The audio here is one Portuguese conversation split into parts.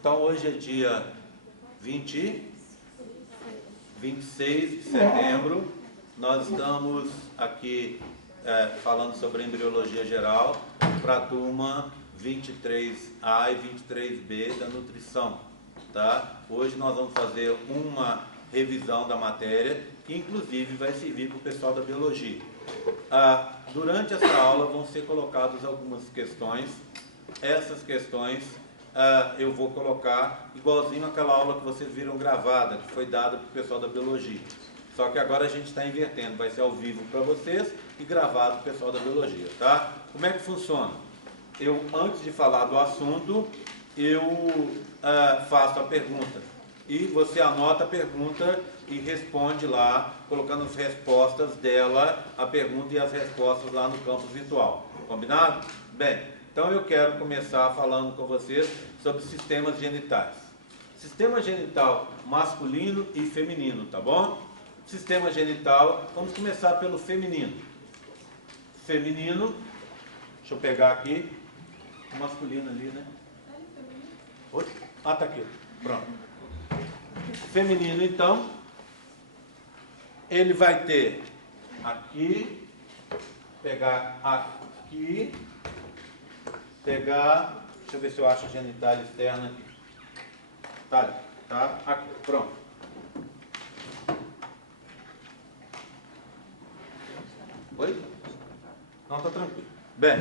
Então hoje é dia 26 de setembro, nós estamos aqui falando sobre embriologia geral para a turma 23A e 23B da nutrição, tá? Hoje nós vamos fazer uma revisão da matéria, que inclusive vai servir para o pessoal da biologia. Durante essa aula vão ser colocadas algumas questões. Essas questões eu vou colocar igualzinho àquela aula que vocês viram gravada, que foi dada para o pessoal da biologia. Só que agora a gente está invertendo, vai ser ao vivo para vocês e gravado para o pessoal da biologia, tá? Como é que funciona? Eu, antes de falar do assunto, eu faço a pergunta. E você anota a pergunta e responde lá, colocando as respostas dela, a pergunta e as respostas lá no campo virtual. Combinado? Bem, então eu quero começar falando com vocês sobre sistemas genitais. Sistema genital masculino e feminino, tá bom? Sistema genital, vamos começar pelo feminino. Feminino, deixa eu pegar aqui, o masculino ali, né? Oi? Ah, tá aqui, pronto. Feminino, então, ele vai ter aqui, pegar aqui, pegar, deixa eu ver se eu acho a genitália externa aqui. Tá aqui, pronto. Oi? Não, tá tranquilo. Bem,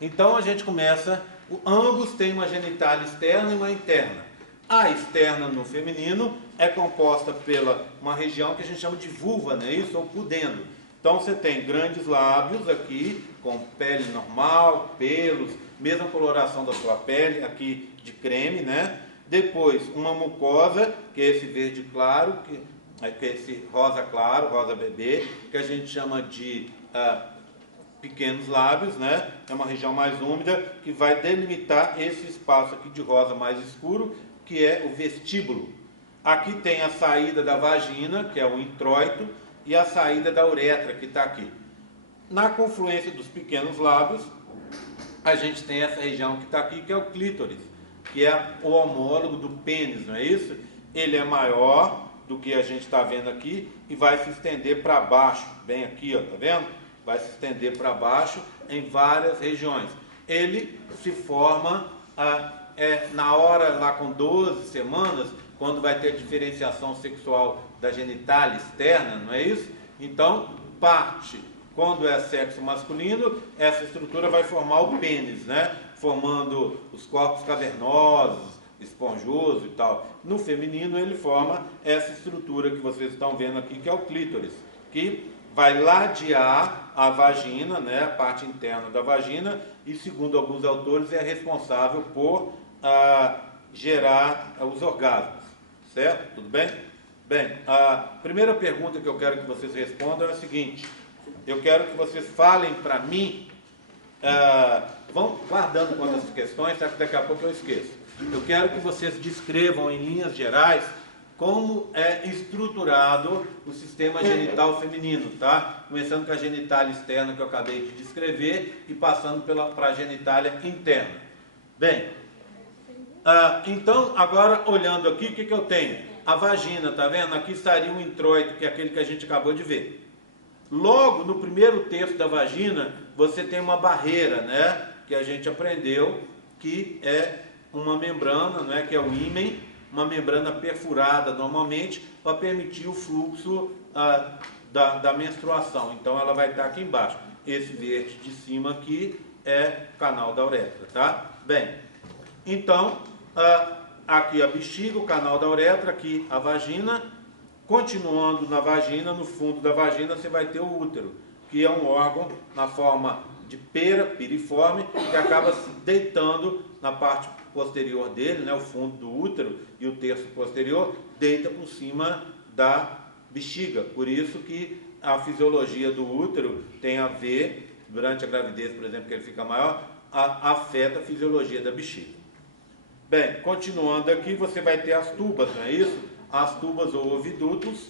então a gente começa, ambos têm uma genitália externa e uma interna. A externa no feminino é composta pela uma região que a gente chama de vulva, não é isso? Ou pudendo. Então você tem grandes lábios aqui, com pele normal, pelos, mesma coloração da sua pele, aqui de creme, né? Depois uma mucosa, que é esse verde claro, que é esse rosa claro, rosa bebê, que a gente chama de pequenos lábios, né? É uma região mais úmida, que vai delimitar esse espaço aqui de rosa mais escuro, que é o vestíbulo. Aqui tem a saída da vagina, que é o introito, e a saída da uretra, que está aqui. Na confluência dos pequenos lábios, a gente tem essa região que está aqui, que é o clítoris, que é o homólogo do pênis, não é isso? Ele é maior do que a gente está vendo aqui e vai se estender para baixo, bem aqui, ó, tá vendo? Vai se estender para baixo em várias regiões. Ele se forma na hora lá com 12 semanas, quando vai ter diferenciação sexual da genitália externa, não é isso? Então, parte, quando é sexo masculino, essa estrutura vai formar o pênis, né? Formando os corpos cavernosos, esponjoso e tal. No feminino, ele forma essa estrutura que vocês estão vendo aqui, que é o clítoris, que vai ladear a vagina, né? A parte interna da vagina, e segundo alguns autores, é responsável por gerar os orgasmos. Certo? Tudo bem? Bem, a primeira pergunta que eu quero que vocês respondam é a seguinte. Eu quero que vocês falem para mim, vão guardando quanto essas questões, tá? Que daqui a pouco eu esqueço. Eu quero que vocês descrevam em linhas gerais como é estruturado o sistema genital feminino, tá? Começando com a genitália externa que eu acabei de descrever e passando para a genitália interna. Bem, então, agora olhando aqui, o que eu tenho? A vagina, tá vendo? Aqui estaria um introito, que é aquele que a gente acabou de ver. Logo, no primeiro terço da vagina, você tem uma barreira, né? Que a gente aprendeu, que é uma membrana, né? Que é o ímen, uma membrana perfurada normalmente, para permitir o fluxo da menstruação. Então, ela vai estar aqui embaixo. Esse verde de cima aqui é o canal da uretra, tá? Bem, então, aqui a bexiga, o canal da uretra, aqui a vagina. Continuando na vagina, no fundo da vagina, você vai ter o útero, que é um órgão na forma de pera, piriforme, que acaba se deitando na parte posterior dele, né, o fundo do útero e o terço posterior, deita por cima da bexiga. Por isso que a fisiologia do útero tem a ver, durante a gravidez, por exemplo, que ele fica maior, afeta a fisiologia da bexiga. Bem, continuando aqui, você vai ter as tubas, não é isso? As tubas ou ovidutos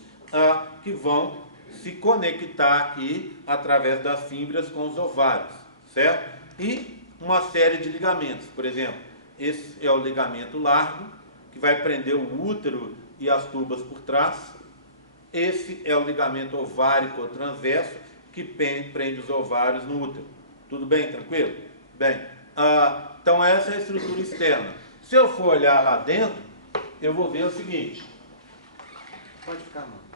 que vão se conectar aqui através das fímbrias com os ovários, certo? E uma série de ligamentos, por exemplo, esse é o ligamento largo, que vai prender o útero e as tubas por trás. Esse é o ligamento ovárico ou transverso, que prende os ovários no útero. Tudo bem? Tranquilo? Bem, então essa é a estrutura externa. Se eu for olhar lá dentro, eu vou ver o seguinte. Pode ficar, não.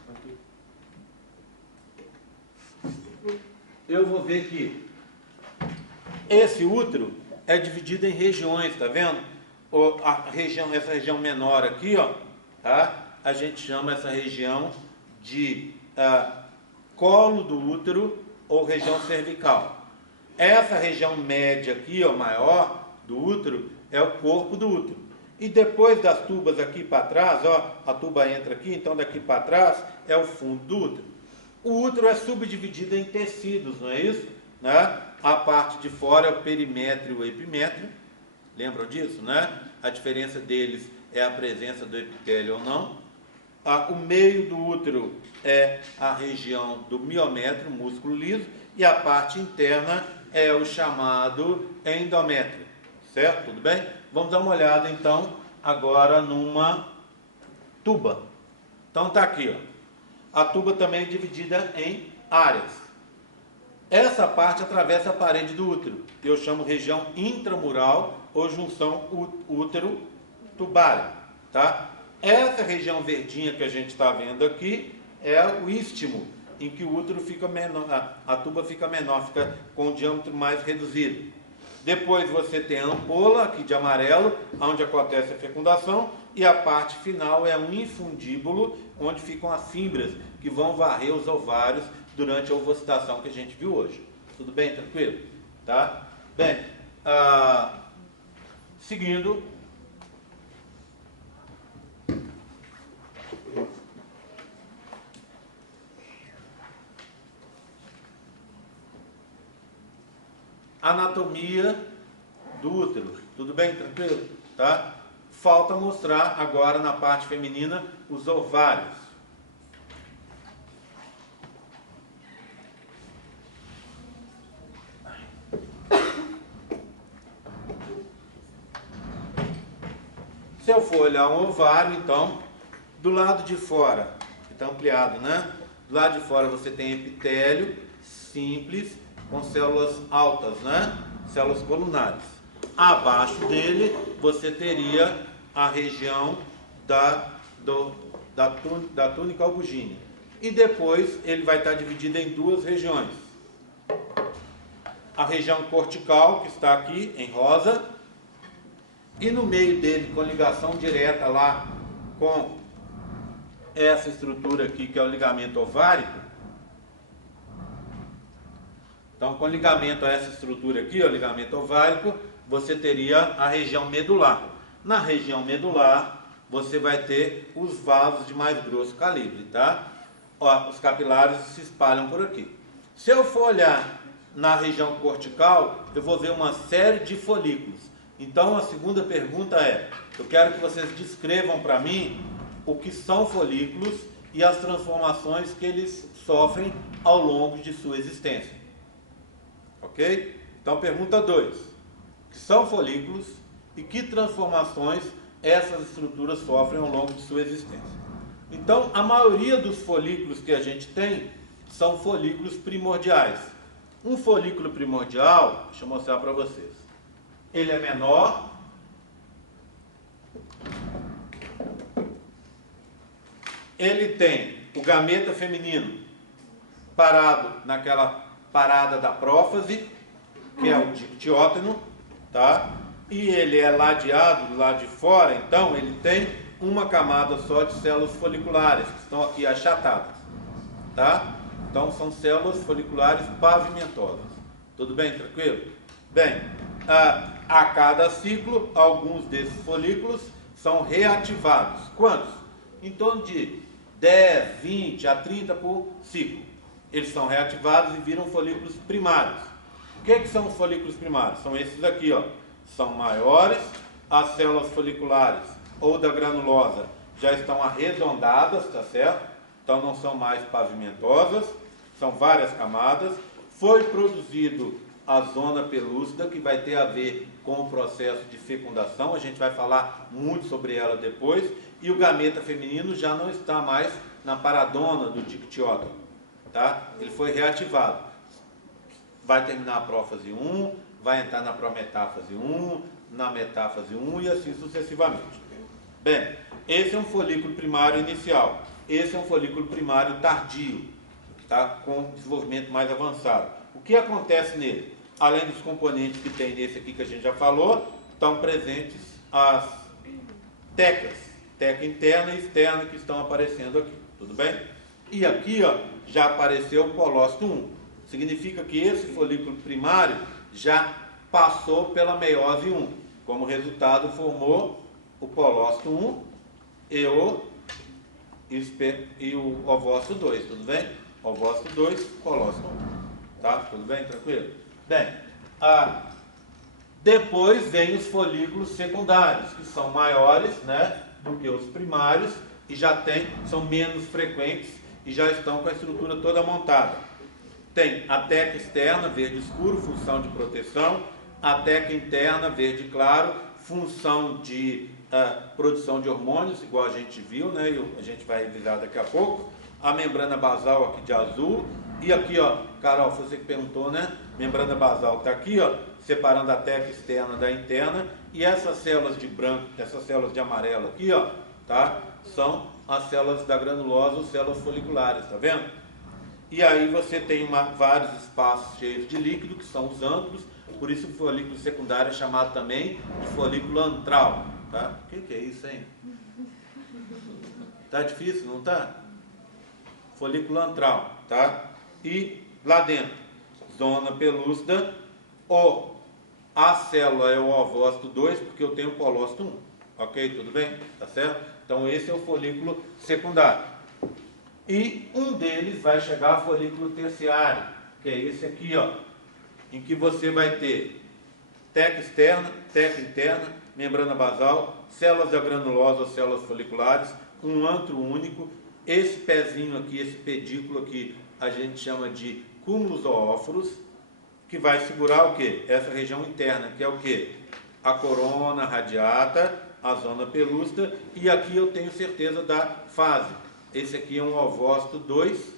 Eu vou ver que esse útero é dividido em regiões, tá vendo? Essa região menor aqui, ó, tá? A gente chama essa região de colo do útero ou região cervical. Essa região média aqui, ó, maior do útero, é o corpo do útero. E depois das tubas aqui para trás, ó, a tuba entra aqui, então daqui para trás é o fundo do útero. O útero é subdividido em tecidos, não é isso? Né? A parte de fora é o perimétrio e o epimétrio. Lembram disso, né? A diferença deles é a presença do epitélio ou não. O meio do útero é a região do miométrio, músculo liso, e a parte interna é o chamado endométrio. Certo? Tudo bem? Vamos dar uma olhada, então, agora numa tuba. Então, tá aqui, ó. A tuba também é dividida em áreas. Essa parte atravessa a parede do útero, que eu chamo região intramural ou junção útero-tubária, tá? Essa região verdinha que a gente está vendo aqui é o istmo, em que o útero fica menor, a tuba fica menor, fica com o diâmetro mais reduzido. Depois você tem a ampola, aqui de amarelo, onde acontece a fecundação, e a parte final é um infundíbulo, onde ficam as fímbrias que vão varrer os ovários durante a ovocitação que a gente viu hoje. Tudo bem? Tranquilo? Tá? Bem, seguindo. Anatomia do útero. Tudo bem? Tranquilo? Tá? Falta mostrar agora na parte feminina os ovários. Se eu for olhar um ovário, então, do lado de fora, que está ampliado, né? Do lado de fora você tem epitélio simples, com células altas, né? Células colunares. Abaixo dele, você teria a região da túnica albugínea. E depois ele vai estar dividido em duas regiões. A região cortical, que está aqui em rosa, e no meio dele, com ligação direta lá com essa estrutura aqui, que é o ligamento ovárico. Então, com ligamento a essa estrutura aqui, o ligamento ovárico, você teria a região medular. Na região medular, você vai ter os vasos de mais grosso calibre, tá? Ó, os capilares se espalham por aqui. Se eu for olhar na região cortical, eu vou ver uma série de folículos. Então, a segunda pergunta é, eu quero que vocês descrevam para mim o que são folículos e as transformações que eles sofrem ao longo de sua existência. Ok? Então, pergunta 2. O que são folículos e que transformações essas estruturas sofrem ao longo de sua existência? Então, a maioria dos folículos que a gente tem são folículos primordiais. Um folículo primordial, deixa eu mostrar para vocês. Ele é menor, ele tem o gameta feminino parado naquela parada da prófase, que é o dictióteno, tá? E ele é ladeado do lado de fora, então ele tem uma camada só de células foliculares, que estão aqui achatadas, tá? Então são células foliculares pavimentosas. Tudo bem? Tranquilo? Bem, a cada ciclo, alguns desses folículos são reativados. Quantos? Em torno de 10, 20 a 30 por ciclo. Eles são reativados e viram folículos primários. O que são os folículos primários? São esses aqui, ó. São maiores, as células foliculares ou da granulosa já estão arredondadas, tá certo? Então não são mais pavimentosas, são várias camadas. Foi produzido a zona pelúcida, que vai ter a ver com o processo de fecundação, a gente vai falar muito sobre ela depois, e o gameta feminino já não está mais na paradona do dictiótomo, tá? Ele foi reativado. Vai terminar a prófase 1, vai entrar na prometáfase 1, na metáfase 1 e assim sucessivamente. Bem, esse é um folículo primário inicial, esse é um folículo primário tardio, tá? Com desenvolvimento mais avançado. O que acontece nele? Além dos componentes que tem nesse aqui que a gente já falou, estão presentes as tecas, teca interna e externa que estão aparecendo aqui, tudo bem? E aqui, ó, já apareceu o polócito 1. Significa que esse folículo primário já passou pela meiose 1. Como resultado, formou o polócito 1 e o ovócito 2, tudo bem? Ovócito 2, polócito 1. Tá? Tudo bem? Tranquilo? Bem, depois vem os folículos secundários, que são maiores, né, do que os primários e são menos frequentes e já estão com a estrutura toda montada. Tem a teca externa, verde escuro, função de proteção, a teca interna, verde claro, função de produção de hormônios, igual a gente viu, né, e a gente vai revisar daqui a pouco, a membrana basal aqui de azul, e aqui, ó, Carol, foi você que perguntou, né? Membrana basal está aqui, ó, separando a teca externa da interna, e essas células de branco, essas células de amarelo aqui, ó, tá? São as células da granulosa, ou células foliculares, tá vendo? E aí você tem vários espaços cheios de líquido, que são os antros, por isso o folículo secundário é chamado também de folículo antral, tá? O que é isso, hein? Tá difícil, não tá? Folículo antral, tá? E lá dentro, zona pelúcida, a célula é o ovócito 2, porque eu tenho o polócito 1, ok? Tudo bem? Tá certo? Então esse é o folículo secundário. E um deles vai chegar ao folículo terciário, que é esse aqui, ó, em que você vai ter teca externa, teca interna, membrana basal, células da granulosa ou células foliculares, um antro único, esse pezinho aqui, esse pedículo aqui, a gente chama de cúmulos zoóforos, que vai segurar o quê? Essa região interna, que é o quê? A corona radiata, a zona pelúcida, e aqui eu tenho certeza da fase. Esse aqui é um ovócito 2,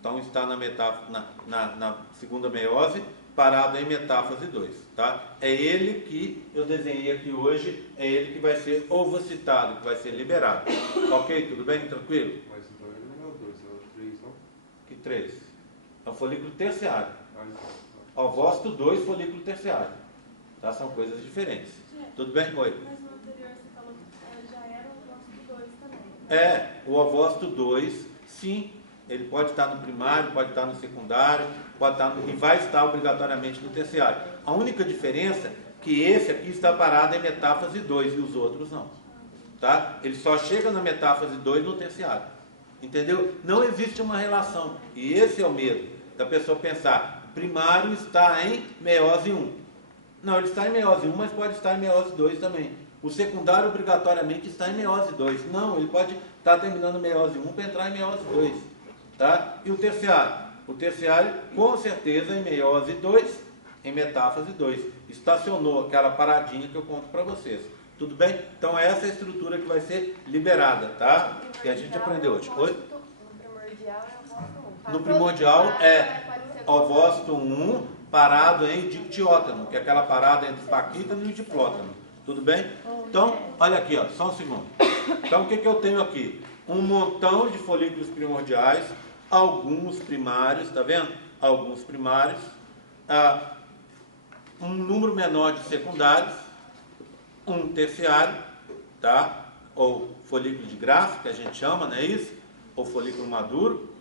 então está na segunda meiose, parado em metáfase 2, tá? É ele que eu desenhei aqui hoje, é ele que vai ser ovocitado, que vai ser liberado. Ok? Tudo bem? Tranquilo? Mas então ele não é o 2, é o 3, não? Que 3? É o folículo terciário. Então. Ovócito 2, folículo terciário. Tá? São coisas diferentes. Tudo bem? Oi. Mas no anterior você falou que já era o ovócito 2 também. Né? É, o ovócito 2, sim, ele pode estar no primário, pode estar no secundário, pode estar e vai estar obrigatoriamente no terciário. A única diferença é que esse aqui está parado em metáfase 2 e os outros não. Tá? Ele só chega na metáfase 2 no terciário. Entendeu? Não existe uma relação. E esse é o medo da pessoa pensar, primário está em meiose 1. Não, ele está em meiose 1, mas pode estar em meiose 2 também. O secundário obrigatoriamente está em meiose 2. Não, ele pode estar terminando meiose 1 para entrar em meiose 2. Tá? E o terciário? O terciário, com certeza, em meiose 2, em metáfase 2. Estacionou aquela paradinha que eu conto para vocês. Tudo bem? Então essa é a estrutura que vai ser liberada, tá? Que a gente aprendeu hoje. Oi? No primordial é ovócito 1 parado em dictiótano, que é aquela parada entre paquítano e diplótano. Tudo bem? Então, olha aqui, ó, só um segundo. Então, o que eu tenho aqui? Um montão de folículos primordiais, alguns primários, tá vendo? Alguns primários, um número menor de secundários, um terciário, tá? Ou folículo de Graff, que a gente chama, não é isso? Ou folículo maduro.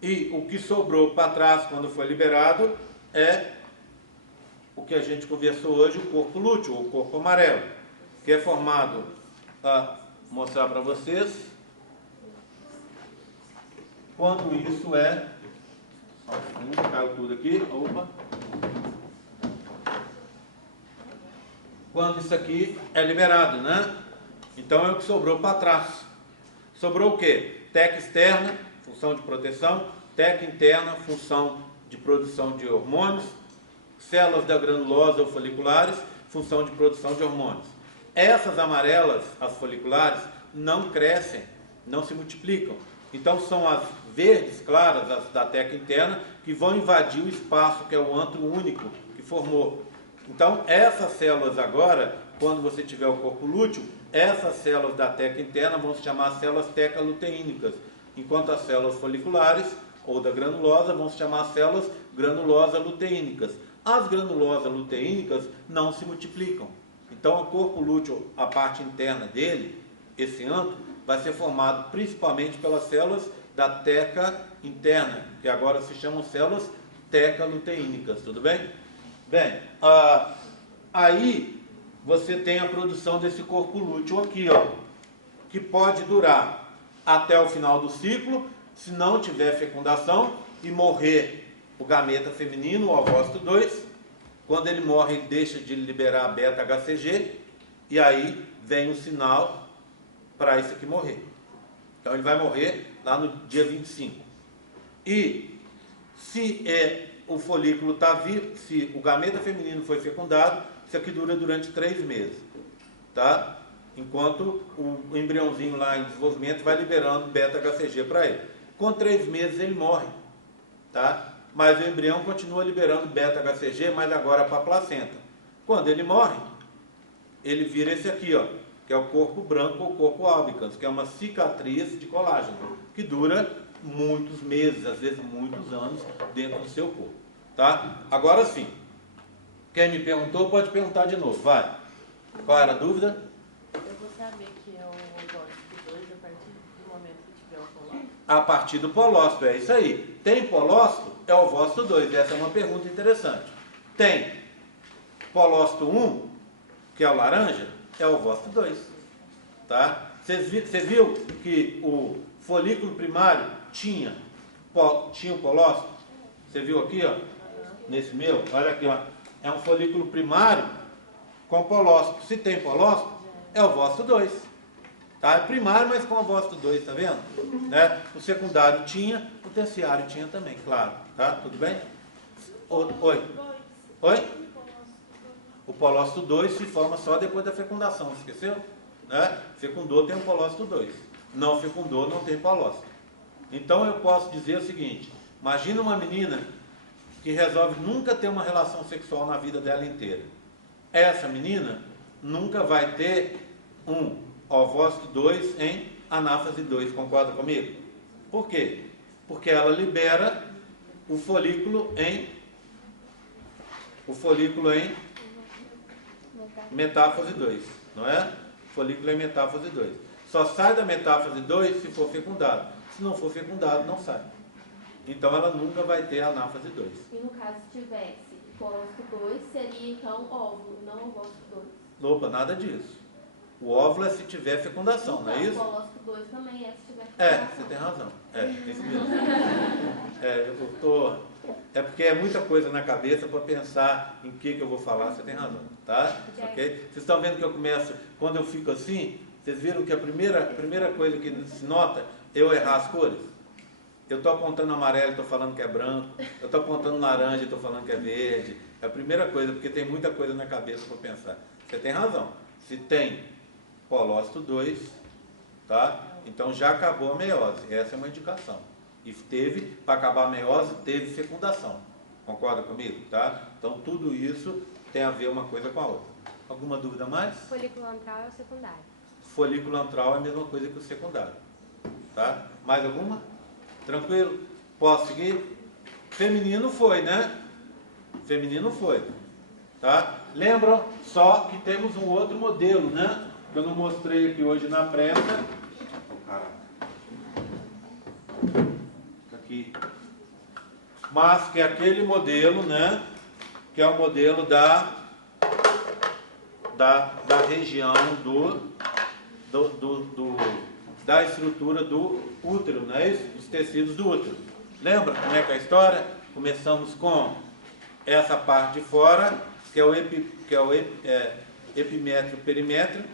E o que sobrou para trás quando foi liberado é o que a gente conversou hoje, o corpo lúteo, ou corpo amarelo, que é formado, vou mostrar para vocês, quando isso é, caiu tudo aqui, opa, quando isso aqui é liberado, né? Então é o que sobrou para trás. Sobrou o quê? Teca externa, função de proteção, teca interna, função de produção de hormônios, células da granulosa ou foliculares, função de produção de hormônios. Essas amarelas, as foliculares, não crescem, não se multiplicam. Então são as verdes claras, as da teca interna, que vão invadir o espaço que é o antro único que formou. Então essas células agora, quando você tiver o corpo lúteo, essas células da teca interna vão se chamar células teca-luteínicas, enquanto as células foliculares ou da granulosa vão se chamar células granulosa-luteínicas. As granulosas-luteínicas não se multiplicam. Então o corpo lúteo, a parte interna dele, esse antro, vai ser formado principalmente pelas células da teca interna, que agora se chamam células teca-luteínicas, tudo bem? Bem, aí você tem a produção desse corpo lúteo aqui, ó, que pode durar até o final do ciclo, se não tiver fecundação e morrer o gameta feminino, o ovócito 2. Quando ele morre, ele deixa de liberar beta-HCG e aí vem o sinal para isso aqui morrer. Então ele vai morrer lá no dia 25. E se o folículo está vivo, se o gameta feminino foi fecundado, isso aqui dura durante 3 meses, tá? Enquanto o embriãozinho lá em desenvolvimento vai liberando beta-HCG para ele. Com 3 meses ele morre, tá? Mas o embrião continua liberando beta-HCG, mas agora para a placenta. Quando ele morre, ele vira esse aqui, ó, que é o corpo branco ou corpo albicans, que é uma cicatriz de colágeno, que dura muitos meses, às vezes muitos anos, dentro do seu corpo, tá? Agora sim, quem me perguntou pode perguntar de novo, vai. Qual era a dúvida? Eu vou saber que é o ovócito 2 a partir do momento que tiver o polócito? A partir do polócito, é isso aí. Tem polócito? É o ovócito 2. Essa é uma pergunta interessante. Tem polócito 1, que é o laranja, é o ovócito 2. Tá? Você viu que o folículo primário tinha o polócito? Você viu aqui, ó? Nesse meu? Olha aqui, ó. É um folículo primário com polócito. Se tem polócito, é o ovócito 2. Tá? É primário, mas com ovócito 2, tá vendo? Né? O secundário tinha, o terciário tinha também, claro. Tá? Tudo bem? Oi? Oi? O polócito 2 se forma só depois da fecundação, esqueceu? Né? Fecundou, tem um polócito 2. Não fecundou, não tem polócito. Então eu posso dizer o seguinte: imagina uma menina que resolve nunca ter uma relação sexual na vida dela inteira. Essa menina nunca vai ter um ovócito 2 em anáfase 2, concorda comigo? Por quê? Porque ela libera o folículo em metáfase 2, não é? O folículo em metáfase 2. Só sai da metáfase 2 se for fecundado. Se não for fecundado, não sai. Então ela nunca vai ter a anáfase 2. E no caso, se tivesse polócito 2, seria então óvulo, não ovócito 2. Opa, nada disso. O óvulo é se tiver fecundação, não é isso? O polócito 2 também é se tiver fecundação. É, você tem razão. É isso mesmo. É porque é muita coisa na cabeça para pensar em que eu vou falar, você tem razão, tá? Ok? Vocês estão vendo que eu começo, quando eu fico assim, vocês viram que a primeira coisa que se nota é eu errar as cores? Eu estou apontando amarelo e estou falando que é branco, eu estou apontando laranja e estou falando que é verde. É a primeira coisa, porque tem muita coisa na cabeça para pensar. Você tem razão. Se tem polócito 2, tá? Então já acabou a meiose. Essa é uma indicação. E para acabar a meiose, teve fecundação. Concorda comigo? Tá? Então tudo isso tem a ver uma coisa com a outra. Alguma dúvida mais? Folículo antral é o secundário. Folículo antral é a mesma coisa que o secundário. Tá? Mais alguma? Tranquilo? Posso seguir? Feminino foi, né? Feminino foi. Tá? Lembram só que temos um outro modelo, né? Que eu não mostrei aqui hoje na pressa. Aqui. Mas que é aquele modelo, né? Que é o modelo da região da estrutura do útero, não é isso? Dos tecidos do útero. Lembra como é que é a história? Começamos com essa parte de fora, que é o epimétrio perimétrio,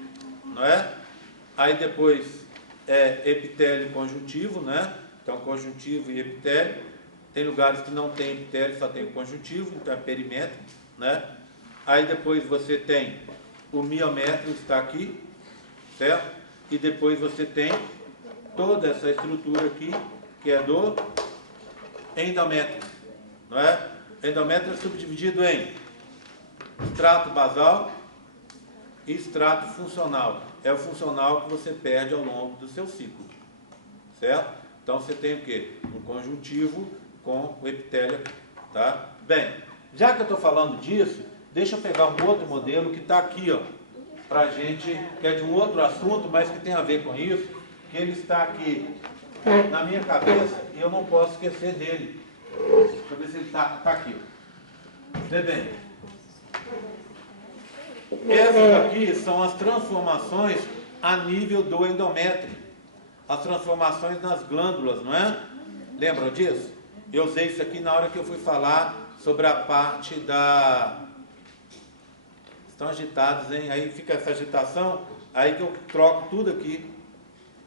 não é? Aí depois é epitélio e conjuntivo, né? Então conjuntivo e epitélio. Tem lugares que não tem epitélio, só tem o conjuntivo, então é perimétrio, né? Aí depois você tem o miométrio, está aqui, certo? E depois você tem toda essa estrutura aqui, que é do endométrio, não é? Endométrio é subdividido em extrato basal e extrato funcional. É o funcional que você perde ao longo do seu ciclo, certo? Então você tem o quê? Um conjuntivo com o epitélio aqui, tá? Bem, já que eu estou falando disso, deixa eu pegar um outro modelo que está aqui, ó, para a gente, que é de um outro assunto, mas que tem a ver com isso, que ele está aqui na minha cabeça e eu não posso esquecer dele. Deixa eu ver se ele está aqui. Vê bem. Essas aqui são as transformações a nível do endométrio. As transformações nas glândulas, não é? Lembram disso? Eu usei isso aqui na hora que eu fui falar sobre a parte da... Estão agitados, hein? Aí fica essa agitação, aí que eu troco tudo aqui.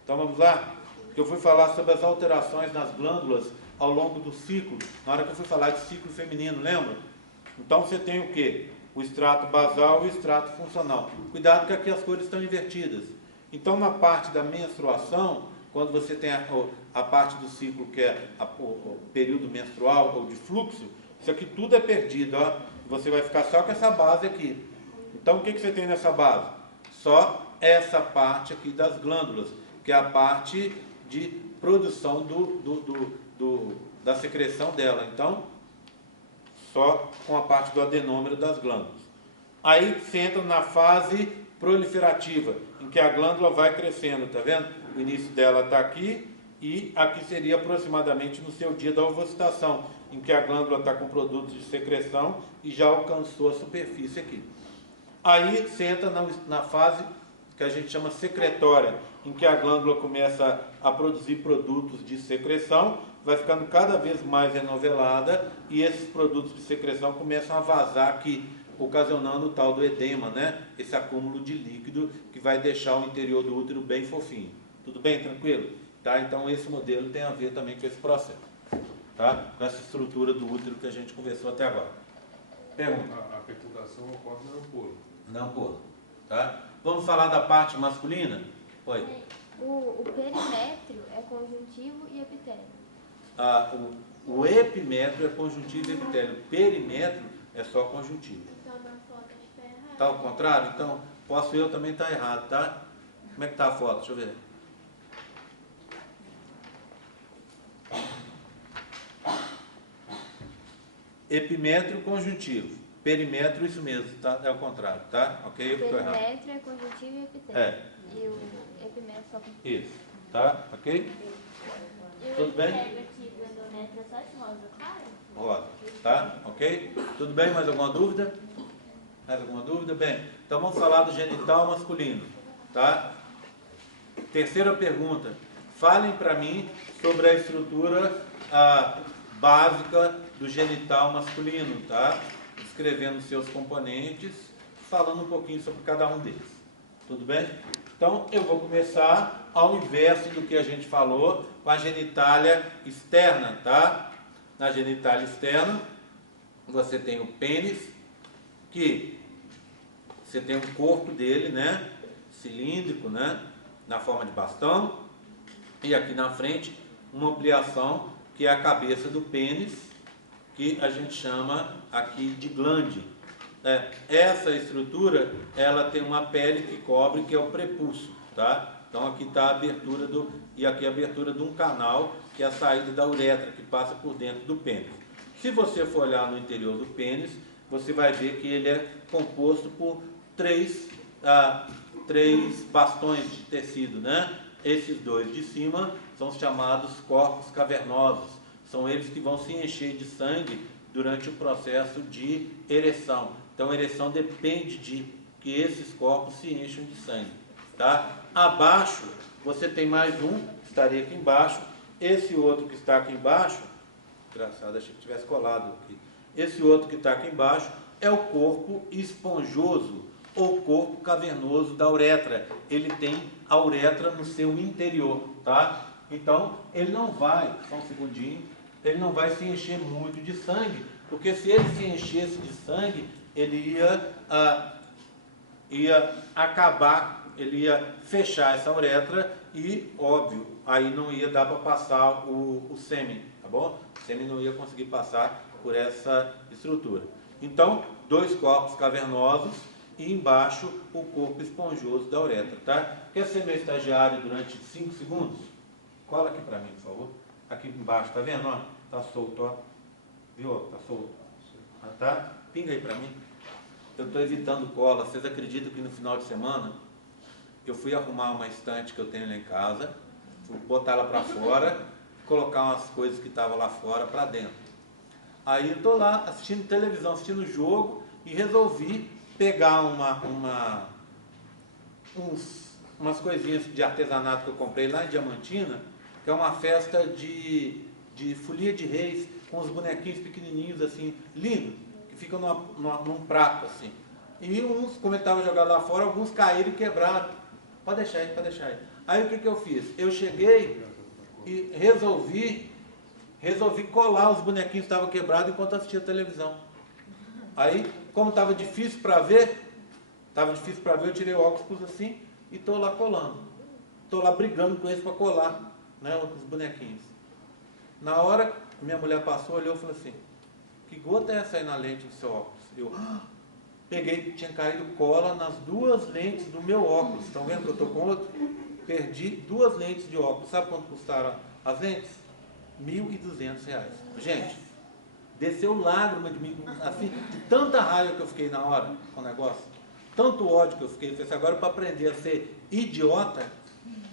Então vamos lá? Que eu fui falar sobre as alterações nas glândulas ao longo do ciclo, na hora que eu fui falar de ciclo feminino, lembra? Então você tem o quê? O extrato basal e o extrato funcional. Cuidado que aqui as cores estão invertidas. Então na parte da menstruação, quando você tem a parte do ciclo que é o período menstrual ou de fluxo, isso aqui tudo é perdido, ó. Você vai ficar só com essa base aqui. Então o que você tem nessa base? Só essa parte aqui das glândulas, que é a parte de produção da secreção dela. Então, só com a parte do adenômero das glândulas. Aí você entra na fase proliferativa, em que a glândula vai crescendo, tá vendo? O início dela está aqui e aqui seria aproximadamente no seu dia da ovocitação, em que a glândula está com produtos de secreção e já alcançou a superfície aqui. Aí você entra na fase que a gente chama secretória, em que a glândula começa a produzir produtos de secreção, vai ficando cada vez mais enovelada e esses produtos de secreção começam a vazar aqui, ocasionando o tal do edema, né? Esse acúmulo de líquido que vai deixar o interior do útero bem fofinho. Tudo bem? Tranquilo? Tá? Então esse modelo tem a ver também com esse processo, tá? Com essa estrutura do útero que a gente conversou até agora. Pergunta. A fecundação ocorre na ampola. Na ampola, tá? Vamos falar da parte masculina? Oi. O perimétrio é conjuntivo e epitélio. O epimétrio é conjuntivo e epitélio. O perimétrio é só conjuntivo. Então na foto acho que está errado. Está ao contrário? Então, posso eu também estar errado, tá? Como é que está a foto? Deixa eu ver. Epimétrio conjuntivo. Perimétrio, isso mesmo, tá? É o contrário, tá? Ok? O perimétrio é conjuntivo e epitélio. É. E o epimétrio só conjuntivo. Isso, tá? Ok? Tudo bem? Aqui do endométrio é só esse rosa, claro? Rosa, tá? Ok? Tudo bem? Mais alguma dúvida? Mais alguma dúvida? Bem, então vamos falar do genital masculino, tá? Terceira pergunta. Falem para mim sobre a estrutura básica do genital masculino, tá? Descrevendo seus componentes, falando um pouquinho sobre cada um deles. Tudo bem? Então, eu vou começar ao inverso do que a gente falou, com a genitália externa, tá? Na genitália externa, você tem o pênis, que você tem o corpo dele, né? Cilíndrico, né? Na forma de bastão. E aqui na frente, uma ampliação, que é a cabeça do pênis, que a gente chama aqui de glande. Essa estrutura, ela tem uma pele que cobre, que é o prepúcio, tá? Então aqui está a abertura e aqui a abertura de um canal, que é a saída da uretra, que passa por dentro do pênis. Se você for olhar no interior do pênis, você vai ver que ele é composto por três bastões de tecido, né? Esses dois de cima são os chamados corpos cavernosos. São eles que vão se encher de sangue durante o processo de ereção. Então, a ereção depende de que esses corpos se encham de sangue, tá? Abaixo, você tem mais um, que estaria aqui embaixo. Esse outro que está aqui embaixo, engraçado, achei que tivesse colado aqui. Esse outro que está aqui embaixo é o corpo esponjoso, ou corpo cavernoso da uretra. Ele tem a uretra no seu interior, tá? Então, ele não vai, só um segundinho, ele não vai se encher muito de sangue, porque se ele se enchesse de sangue, ele ia acabar, ele ia fechar essa uretra e, óbvio, aí não ia dar para passar o sêmen, tá bom? O sêmen não ia conseguir passar por essa estrutura. Então, 2 corpos cavernosos e embaixo o corpo esponjoso da uretra, tá? Quer ser meu estagiário durante 5 segundos? Cola aqui para mim, por favor. Aqui embaixo, tá vendo? Ó, tá solto, ó. Viu? Tá solto. Tá? Pinga aí para mim. Eu estou evitando cola. Vocês acreditam que no final de semana eu fui arrumar uma estante que eu tenho lá em casa, fui botar ela para fora, colocar umas coisas que estavam lá fora para dentro. Aí eu estou lá assistindo televisão, assistindo jogo e resolvi pegar umas coisinhas de artesanato que eu comprei lá em Diamantina, que é uma festa de folia de reis, com os bonequinhos pequenininhos assim, lindo, que ficam num prato assim. E uns, como ele estava jogado lá fora, alguns caíram e quebraram. Pode deixar aí, pode deixar aí. Aí o que eu fiz? Eu cheguei e resolvi colar os bonequinhos que estavam quebrados enquanto assistia a televisão. Aí, como estava difícil para ver, eu tirei o óculos, pus assim e estou lá colando. Estou lá brigando com eles para colar, né, os bonequinhos. Na hora, minha mulher passou, olhou e falou assim: que gota é essa aí na lente do seu óculos? Eu peguei, tinha caído cola nas 2 lentes do meu óculos. Estão vendo que eu estou com outro? Perdi 2 lentes de óculos. Sabe quanto custaram as lentes? R$1.200. Gente, desceu lágrima de mim, assim, de tanta raiva que eu fiquei na hora com o negócio, tanto ódio que eu fiquei. Eu falei assim, agora para aprender a ser idiota,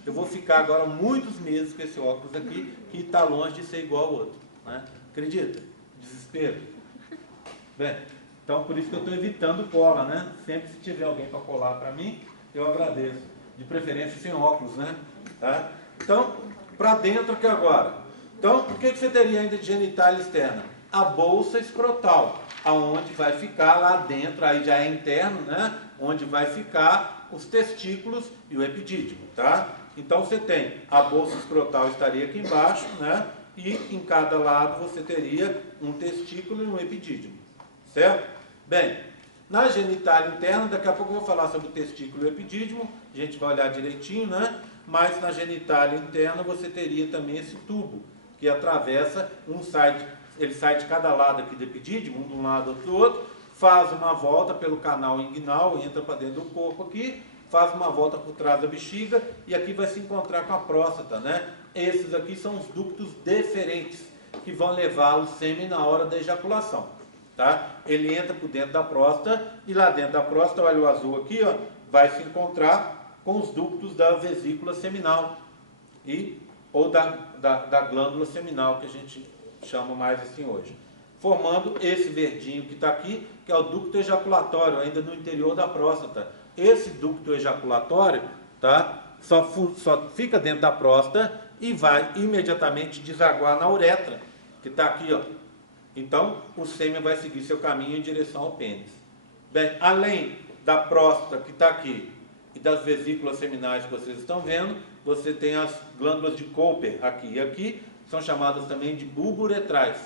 eu vou ficar agora muitos meses com esse óculos aqui, que está longe de ser igual ao outro, né? Acredita? Desespero. Bem, então por isso que eu estou evitando cola, né? Sempre se tiver alguém para colar para mim, eu agradeço. De preferência sem óculos, né? Tá? Então, para dentro aqui agora. Então, o que você teria ainda de genitália externa? A bolsa escrotal, aonde vai ficar lá dentro, aí já é interno, né? Onde vai ficar os testículos e o epidídimo, tá? Então você tem a bolsa escrotal estaria aqui embaixo, né? E em cada lado você teria um testículo e um epidídimo, certo? Bem, na genitália interna, daqui a pouco eu vou falar sobre o testículo e o epidídimo, a gente vai olhar direitinho, né? Mas na genitália interna você teria também esse tubo, que atravessa ele sai de cada lado aqui do epidídimo, um de um lado, outro do outro, faz uma volta pelo canal inguinal, entra para dentro do corpo aqui, faz uma volta por trás da bexiga e aqui vai se encontrar com a próstata, né? Esses aqui são os ductos deferentes, que vão levar o sêmen na hora da ejaculação, tá? Ele entra por dentro da próstata e lá dentro da próstata, olha o azul aqui, ó, vai se encontrar com os ductos da vesícula seminal ou da glândula seminal, que a gente chama mais assim hoje, formando esse verdinho que está aqui, que é o ducto ejaculatório, ainda no interior da próstata. Esse ducto ejaculatório, tá, só fica dentro da próstata e vai imediatamente desaguar na uretra, que está aqui, ó. Então, o sêmen vai seguir seu caminho em direção ao pênis. Bem, além da próstata que está aqui e das vesículas seminais que vocês estão vendo, você tem as glândulas de Cooper aqui e aqui, são chamadas também de bulbo-uretrais,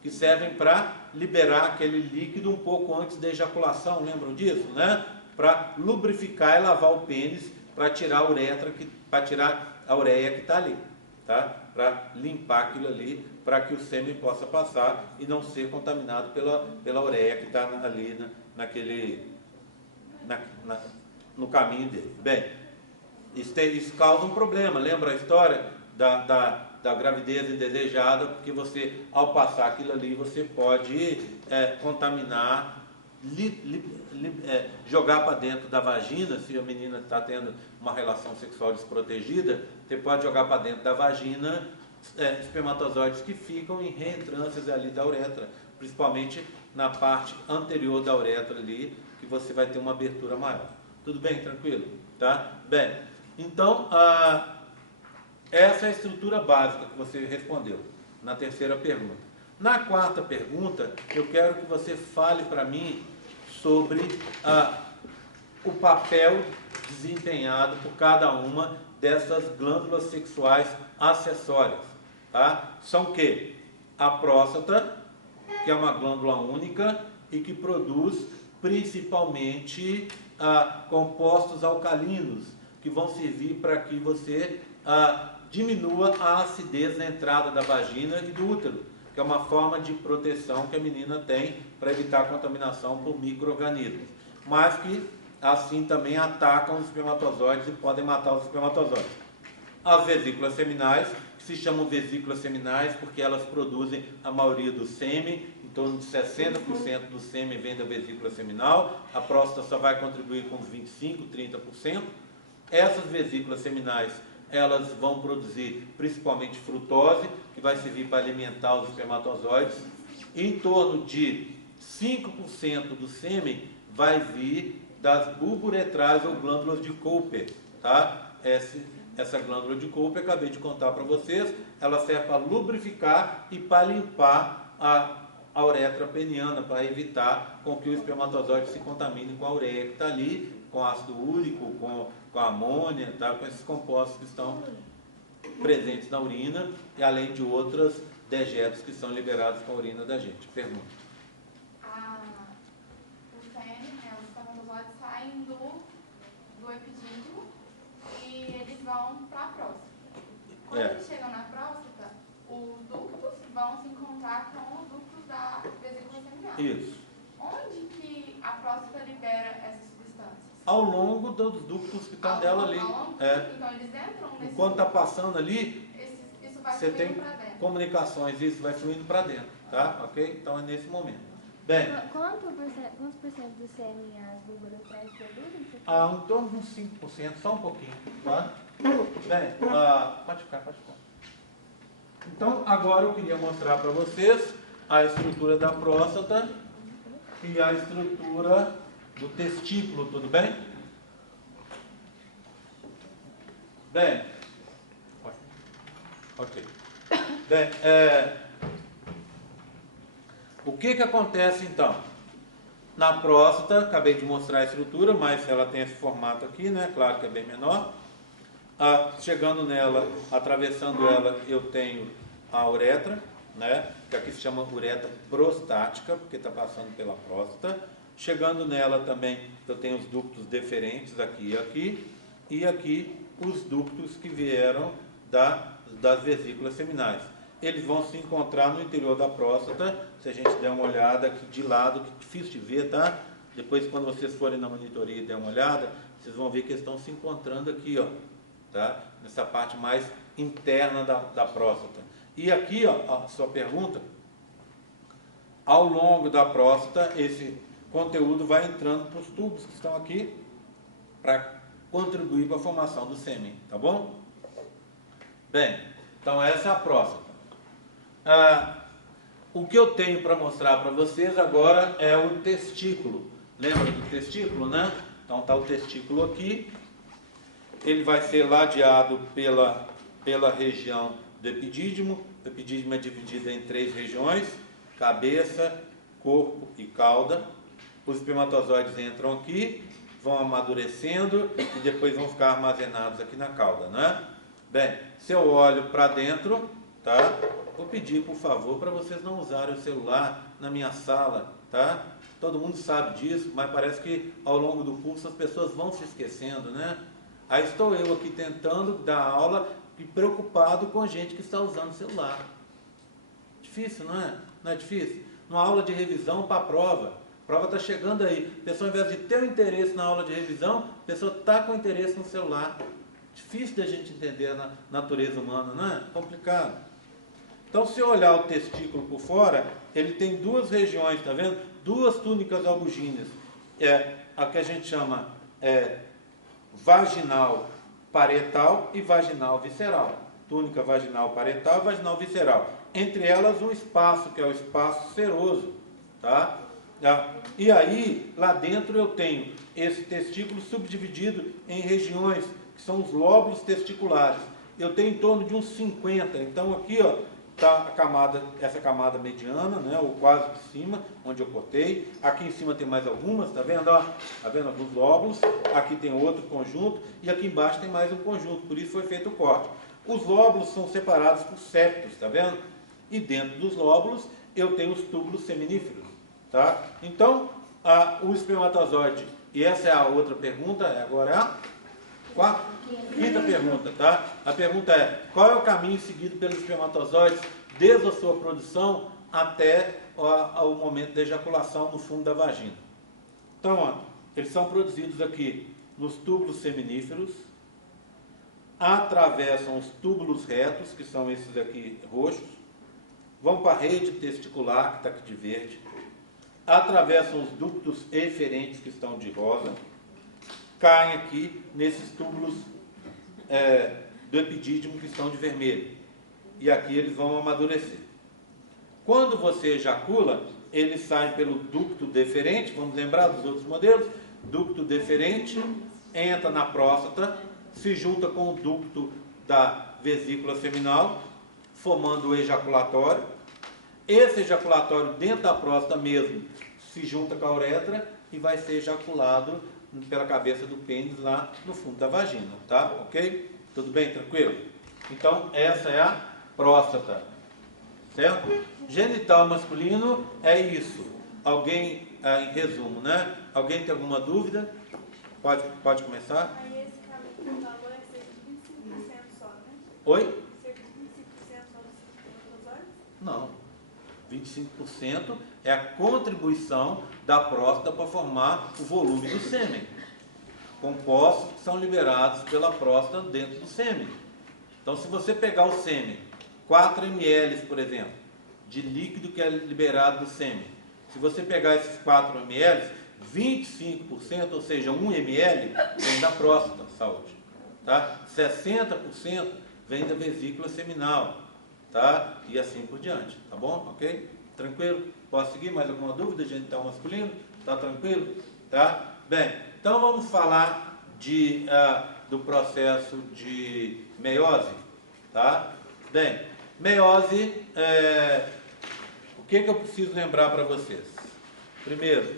que servem para liberar aquele líquido um pouco antes da ejaculação, lembram disso, né? Para lubrificar e lavar o pênis, para tirar a uretra, para tirar a ureia que está ali, tá? Para limpar aquilo ali, para que o sêmen possa passar e não ser contaminado pela ureia que está ali no caminho dele. Bem, isso causa um problema. Lembra a história da gravidez indesejada? Porque você, ao passar aquilo ali, você pode contaminar, jogar para dentro da vagina. Se a menina está tendo uma relação sexual desprotegida, você pode jogar para dentro da vagina espermatozoides que ficam em reentrâncias ali da uretra, principalmente na parte anterior da uretra ali, que você vai ter uma abertura maior. Tudo bem? Tranquilo? Tá? Bem, então, essa é a estrutura básica que você respondeu na terceira pergunta. Na quarta pergunta, eu quero que você fale para mim sobre o papel desempenhado por cada uma dessas glândulas sexuais acessórias. Tá? São o quê? A próstata, que é uma glândula única e que produz principalmente compostos alcalinos, que vão servir para que você diminua a acidez na entrada da vagina e do útero, que é uma forma de proteção que a menina tem para evitar a contaminação por micro-organismos, mas que assim também atacam os espermatozoides e podem matar os espermatozoides. As vesículas seminais, que se chamam vesículas seminais porque elas produzem a maioria do sêmen, em torno de 60% do sêmen vem da vesícula seminal, a próstata só vai contribuir com 25%, 30%. Essas vesículas seminais, elas vão produzir principalmente frutose, que vai servir para alimentar os espermatozoides. Em torno de 5% do sêmen vai vir das bulburetrais ou glândulas de Cooper, tá? Essa glândula de Cooper, acabei de contar para vocês, ela serve para lubrificar e para limpar a uretra peniana, para evitar com que o espermatozoide se contamine com a ureia que está ali, com ácido úrico, com a amônia, tá? Com esses compostos que estão presentes na urina, e além de outros dejetos que são liberados com a urina da gente. Pergunta. O sêmen, os espermatozoides saem do epidídimo e eles vão para a próstata. Quando eles chegam na próstata, os ductos vão se encontrar com os ductos da vesícula seminal. Isso. Onde que a próstata libera essas substâncias? Ao longo dos ductos que estão dela ali. Então eles entram nesse... Enquanto está passando ali, isso vai você tem fluindo para dentro. comunicações, isso vai fluindo para dentro, tá? Ok? Então é nesse momento. Bem, Quantos por cento do sêmen as bulburetrais produzem? em torno de uns 5%, só um pouquinho, tá? Bem, pode ficar. Então, agora eu queria mostrar para vocês a estrutura da próstata e a estrutura do testículo, tudo bem? Bem, ok. Bem, o que acontece então? Na próstata, acabei de mostrar a estrutura, mas ela tem esse formato aqui, né? Claro que é bem menor. Chegando nela, atravessando ela, eu tenho a uretra, né? Que aqui se chama uretra prostática, porque está passando pela próstata. Chegando nela também, eu tenho os ductos deferentes aqui e aqui, e aqui os ductos que vieram das vesículas seminais. Eles vão se encontrar no interior da próstata, se a gente der uma olhada aqui de lado, que é difícil de ver, tá? Depois, quando vocês forem na monitoria e der uma olhada, vocês vão ver que eles estão se encontrando aqui, ó, tá? Nessa parte mais interna da próstata. E aqui, ó, a sua pergunta, ao longo da próstata, esse conteúdo vai entrando para os tubos que estão aqui, para contribuir para a formação do sêmen, tá bom? Bem, então essa é a próstata. O que eu tenho para mostrar para vocês agora é o testículo. Lembra do testículo, né? Então está o testículo aqui. Ele vai ser ladeado pela região do epidídimo. O epidídimo é dividido em 3 regiões: cabeça, corpo e cauda. Os espermatozoides entram aqui, vão amadurecendo e depois vão ficar armazenados aqui na cauda, né? Bem, se eu olho para dentro, tá? Vou pedir, por favor, para vocês não usarem o celular na minha sala, tá? Todo mundo sabe disso, mas parece que ao longo do curso as pessoas vão se esquecendo, né? Aí estou eu aqui tentando dar aula e preocupado com gente que está usando o celular. Difícil, não é? Não é difícil? Numa aula de revisão para a prova está chegando aí. A pessoa, ao invés de ter um interesse na aula de revisão, a pessoa está com interesse no celular. Difícil da gente entender a natureza humana, não é? Complicado. Então, se eu olhar o testículo por fora, ele tem 2 regiões, tá vendo? 2 túnicas albuginas. A que a gente chama vaginal parietal e vaginal visceral. Túnica vaginal parietal e vaginal visceral. Entre elas, um espaço, que é o espaço seroso, tá? E aí, lá dentro eu tenho esse testículo subdividido em regiões, que são os lóbulos testiculares. Eu tenho em torno de uns 50. Então, aqui, ó, está essa camada mediana, né, ou quase de cima, onde eu cortei. Aqui em cima tem mais algumas, tá vendo? Ó, tá vendo alguns lóbulos. Aqui tem outro conjunto e aqui embaixo tem mais um conjunto. Por isso foi feito o corte. Os lóbulos são separados por septos, tá vendo? E dentro dos lóbulos eu tenho os túbulos seminíferos, tá? Então, o espermatozoide, e essa é a outra pergunta, agora é a quinta pergunta, tá? A pergunta é, qual é o caminho seguido pelos espermatozoides desde a sua produção até o momento da ejaculação no fundo da vagina? Então, ó, eles são produzidos aqui nos túbulos seminíferos, atravessam os túbulos retos, que são esses aqui roxos, vão para a rede testicular, que está aqui de verde, atravessam os ductos eferentes, que estão de rosa, caem aqui nesses túbulos do epidídimo, que estão de vermelho. E aqui eles vão amadurecer. Quando você ejacula, eles saem pelo ducto deferente, vamos lembrar dos outros modelos, ducto deferente, entra na próstata, se junta com o ducto da vesícula seminal, formando o ejaculatório. Esse ejaculatório dentro da próstata mesmo se junta com a uretra e vai ser ejaculado pela cabeça do pênis lá no fundo da vagina, tá? Ok? Tudo bem? Tranquilo? Então, essa é a próstata, certo? Genital masculino é isso. Alguém, em resumo, né? Alguém tem alguma dúvida? Pode começar? Aí esse valor é cerca de 25% só, né? Oi? Cerca de 25% só dos espermatozoides? Não. 25% é a contribuição da próstata para formar o volume do sêmen. Compostos que são liberados pela próstata dentro do sêmen. Então, se você pegar o sêmen, 4 ml, por exemplo, de líquido que é liberado do sêmen, se você pegar esses 4 ml, 25%, ou seja, 1 ml, vem da próstata, saúde. Tá? 60% vem da vesícula seminal. Tá? E assim por diante, tá bom? Ok? Tranquilo? Posso seguir? Mais alguma dúvida, genital masculino? Tá tranquilo? Tá? Bem, então vamos falar do processo de meiose, tá? Bem, meiose, o que eu preciso lembrar para vocês? Primeiro,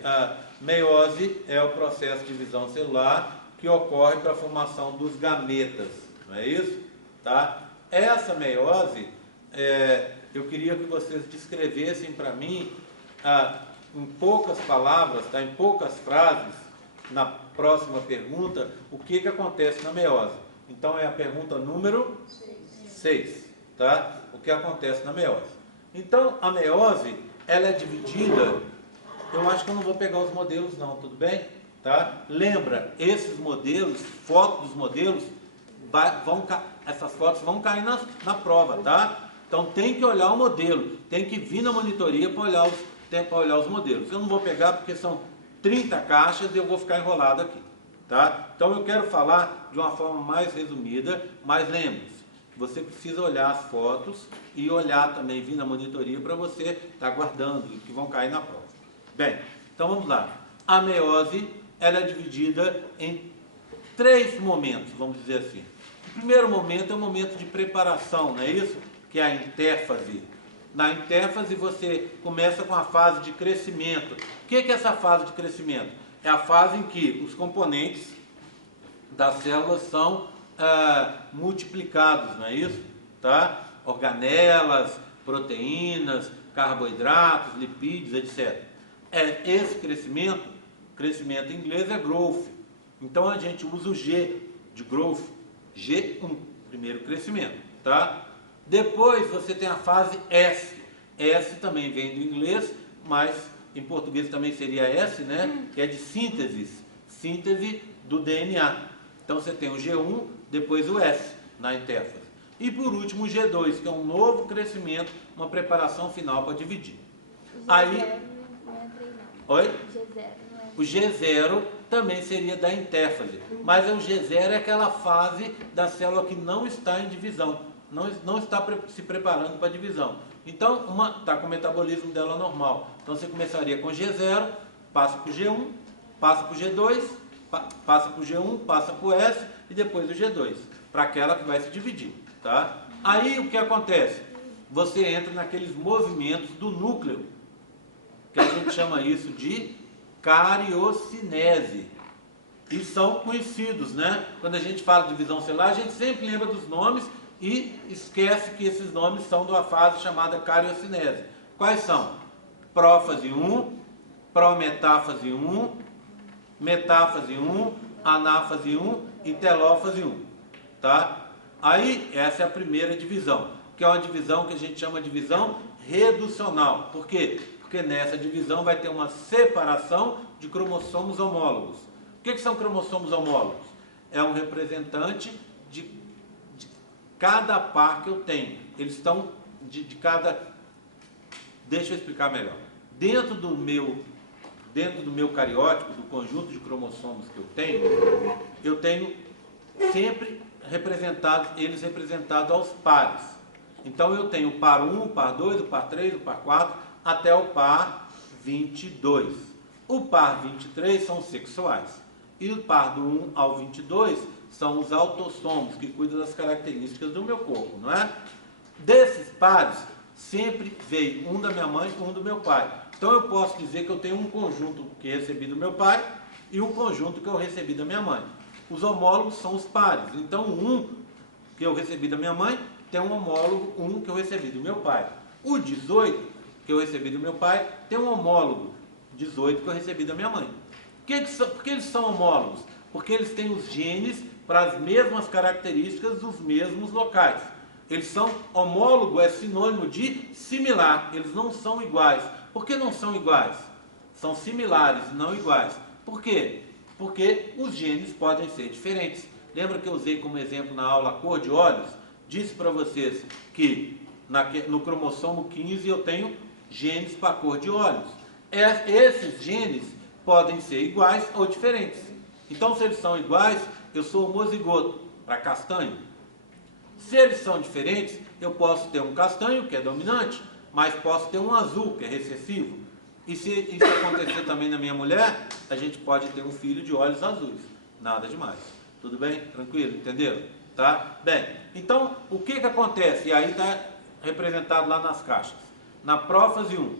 meiose é o processo de divisão celular que ocorre para a formação dos gametas, não é isso? Tá? Essa meiose, eu queria que vocês descrevessem para mim, em poucas palavras, tá? Em poucas frases, na próxima pergunta, o que acontece na meiose. Então, é a pergunta número 6, tá? O que acontece na meiose. Então, a meiose, ela é dividida, eu acho que eu não vou pegar os modelos não, tudo bem? Tá? Lembra, esses modelos, fotos dos modelos, essas fotos vão cair na prova, tá? Então tem que olhar o modelo, tem que vir na monitoria para olhar os modelos. Eu não vou pegar porque são 30 caixas e eu vou ficar enrolado aqui, tá? Então eu quero falar de uma forma mais resumida, mas lembre-se, você precisa olhar as fotos e olhar também, vir na monitoria para você estar guardando, que vão cair na prova. Bem, então vamos lá. A meiose, ela é dividida em 3 momentos, vamos dizer assim. O primeiro momento é o momento de preparação, não é isso? Que é a intérfase. Na intérfase você começa com a fase de crescimento. O que é essa fase de crescimento? É a fase em que os componentes das células são multiplicados, não é isso? Tá? Organelas, proteínas, carboidratos, lipídios, etc. Esse crescimento em inglês é growth. Então a gente usa o G de growth, G1, primeiro crescimento, tá? Depois você tem a fase S. S também vem do inglês, mas em português também seria S, né? Que é de síntese do DNA. Então você tem o G1, depois o S na intérfase. E por último o G2, que é um novo crescimento, uma preparação final para dividir. Aí, oi? O G0 também seria da intérfase, mas o G0 é aquela fase da célula que não está em divisão, não está se preparando para a divisão. Então, uma está com o metabolismo dela normal. Então, você começaria com G0, passa para o G1, passa para o G2, passa para o G1, passa para o S e depois o G2, para aquela que vai se dividir. Tá? Aí, o que acontece? Você entra naqueles movimentos do núcleo, que a gente chama isso de cariocinese. E são conhecidos, né? Quando a gente fala de divisão celular, a gente sempre lembra dos nomes e esquece que esses nomes são de uma fase chamada cariocinese. Quais são? Prófase 1, prometáfase 1, metáfase 1, anáfase 1 e telófase 1, tá? Aí, essa é a primeira divisão, que é uma divisão que a gente chama de divisão reducional. Por quê? Porque nessa divisão vai ter uma separação de cromossomos homólogos. O que são cromossomos homólogos? É um representante de cada par que eu tenho. Eles estão de cada... Deixa eu explicar melhor. Dentro do meu cariótipo, do conjunto de cromossomos que eu tenho sempre eles representados aos pares. Então eu tenho o par 1, o par 2, o par 3, o par 4, até o par 22. O par 23 são os sexuais. E o par do 1 ao 22 são os autossomos, que cuidam das características do meu corpo, não é? Desses pares, sempre veio um da minha mãe e um do meu pai. Então eu posso dizer que eu tenho um conjunto que recebi do meu pai e um conjunto que eu recebi da minha mãe. Os homólogos são os pares. Então o 1 que eu recebi da minha mãe tem um homólogo 1 que eu recebi do meu pai. O 18 que eu recebi do meu pai tem um homólogo 18 que eu recebi da minha mãe. Por que eles são homólogos? Porque eles têm os genes para as mesmas características dos mesmos locais. Eles são homólogo, é sinônimo de similar, eles não são iguais. Por que não são iguais? São similares, não iguais. Por quê? Porque os genes podem ser diferentes. Lembra que eu usei como exemplo na aula a cor de olhos? Disse para vocês que no cromossomo 15 eu tenho genes para a cor de olhos. Esses genes podem ser iguais ou diferentes. Então, se eles são iguais, eu sou homozigoto para castanho. Se eles são diferentes, eu posso ter um castanho, que é dominante, mas posso ter um azul, que é recessivo. E se isso acontecer também na minha mulher, a gente pode ter um filho de olhos azuis. Nada demais. Tudo bem? Tranquilo? Entenderam? Tá? Bem, então, o que acontece? E aí está representado lá nas caixas. Na prófase 1,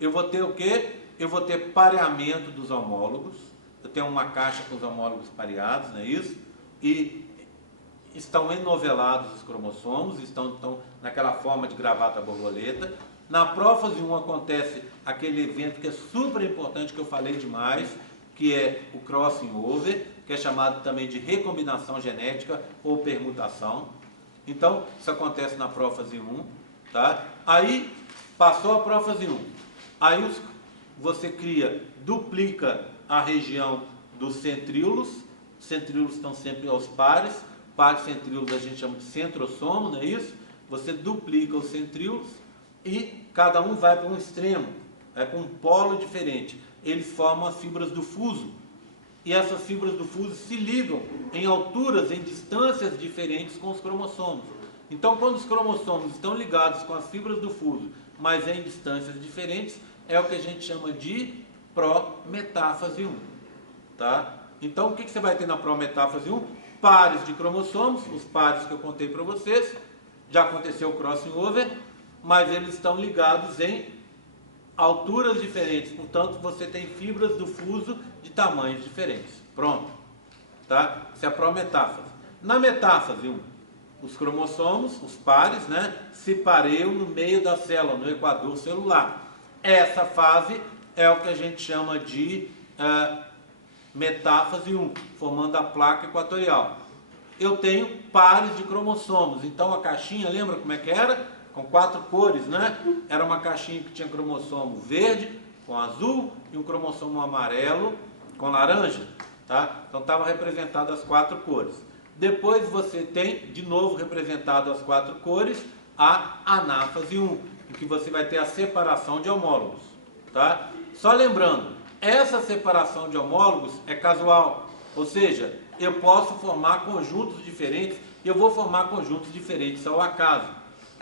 eu vou ter o quê? Eu vou ter pareamento dos homólogos. Eu tenho uma caixa com os homólogos pareados, não é isso? E estão enovelados os cromossomos, estão naquela forma de gravata borboleta. Na prófase 1 acontece aquele evento que é super importante, que eu falei demais, que é o crossing over, que é chamado também de recombinação genética ou permutação. Então, isso acontece na prófase 1, tá? Aí, passou a prófase 1. Aí você duplica a região dos centríolos. Os centríolos estão sempre aos pares. Pares centríolos a gente chama de centrossomo, não é isso? Você duplica os centríolos e cada um vai para um extremo, vai para um polo diferente. Eles formam as fibras do fuso. E essas fibras do fuso se ligam em alturas, em distâncias diferentes com os cromossomos. Então, quando os cromossomos estão ligados com as fibras do fuso, mas em distâncias diferentes, é o que a gente chama de prometáfase 1. Tá? Então, o que você vai ter na prometáfase 1? Pares de cromossomos, os pares que eu contei para vocês. Já aconteceu o crossing over, mas eles estão ligados em alturas diferentes. Portanto, você tem fibras do fuso de tamanhos diferentes. Pronto. Tá? Isso é a prometáfase. Na metáfase 1, os cromossomos, os pares, né, se pareiam no meio da célula, no equador celular. Essa fase é o que a gente chama de metáfase 1, formando a placa equatorial. Eu tenho pares de cromossomos. Então a caixinha, lembra como é que era? Com 4 cores, né? Era uma caixinha que tinha cromossomo verde com azul e um cromossomo amarelo com laranja, tá? Então estava representado as 4 cores. Depois você tem, de novo representado as 4 cores, a anáfase 1, em que você vai ter a separação de homólogos, tá? Só lembrando, essa separação de homólogos é casual, ou seja, eu posso formar conjuntos diferentes e eu vou formar conjuntos diferentes ao acaso.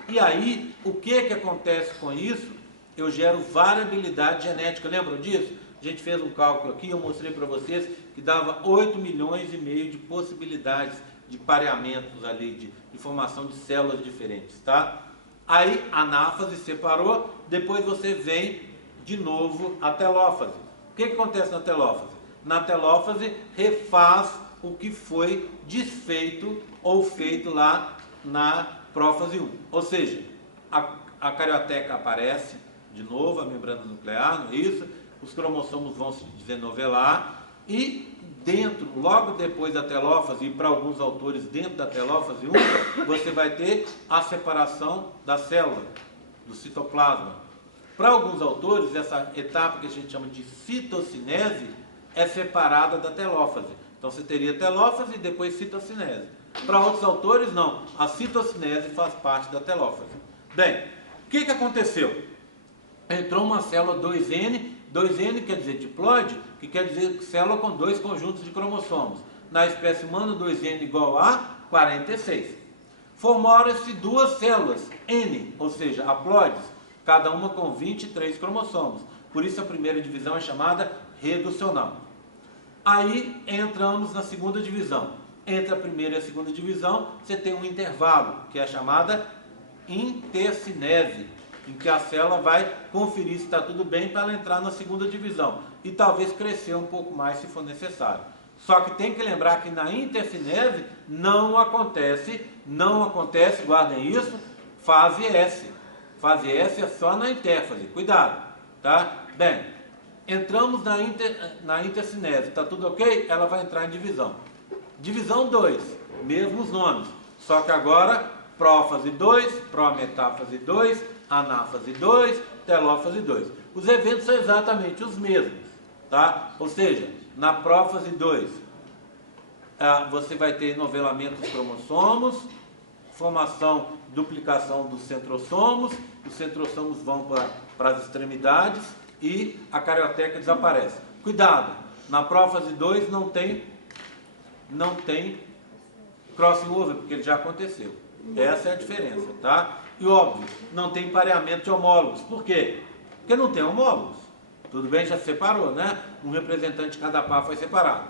E aí, o que acontece com isso? Eu gero variabilidade genética, lembram disso? A gente fez um cálculo aqui, eu mostrei para vocês que dava 8,5 milhões de possibilidades de pareamentos ali, de formação de células diferentes, tá? Aí, a anáfase separou, depois você vem de novo a telófase. O que acontece na telófase? Na telófase, refaz o que foi desfeito ou feito lá na prófase 1. Ou seja, a carioteca aparece de novo, a membrana nuclear, não é isso? os cromossomos vão se desenovelar e dentro, logo depois da telófase, e para alguns autores dentro da telófase 1, você vai ter a separação da célula, do citoplasma. Para alguns autores, essa etapa que a gente chama de citocinese é separada da telófase. Então você teria telófase e depois citocinese. Para outros autores, não. A citocinese faz parte da telófase. Bem, o que aconteceu? Entrou uma célula 2N, 2N quer dizer diploide, que quer dizer célula com 2 conjuntos de cromossomos. Na espécie humana, 2N igual a 46. Formaram-se 2 células, N, ou seja, haploides, cada uma com 23 cromossomos. Por isso a primeira divisão é chamada reducional. Aí entramos na segunda divisão. Entre a primeira e a segunda divisão, você tem um intervalo, que é a chamada intercinese, em que a célula vai conferir se está tudo bem para ela entrar na segunda divisão. E talvez crescer um pouco mais se for necessário. Só que tem que lembrar que na intercinese não acontece, guardem isso, fase S. Fase S é só na intérfase, cuidado, tá? Bem, entramos na intercinese, está tudo ok? Ela vai entrar em divisão. Divisão 2, mesmos nomes, só que agora prófase 2, prometáfase 2, anáfase 2, telófase 2. Os eventos são exatamente os mesmos, tá? Ou seja, na prófase 2, você vai ter novelamento dos cromossomos, formação, duplicação dos centrosomos, os centrosomos vão para as extremidades e a carioteca desaparece. Cuidado, na prófase 2 não tem crossing over, porque ele já aconteceu. Essa é a diferença, tá? E óbvio, não tem pareamento de homólogos. Por quê? Porque não tem homólogos. Tudo bem, já se separou, né? Um representante de cada par foi separado.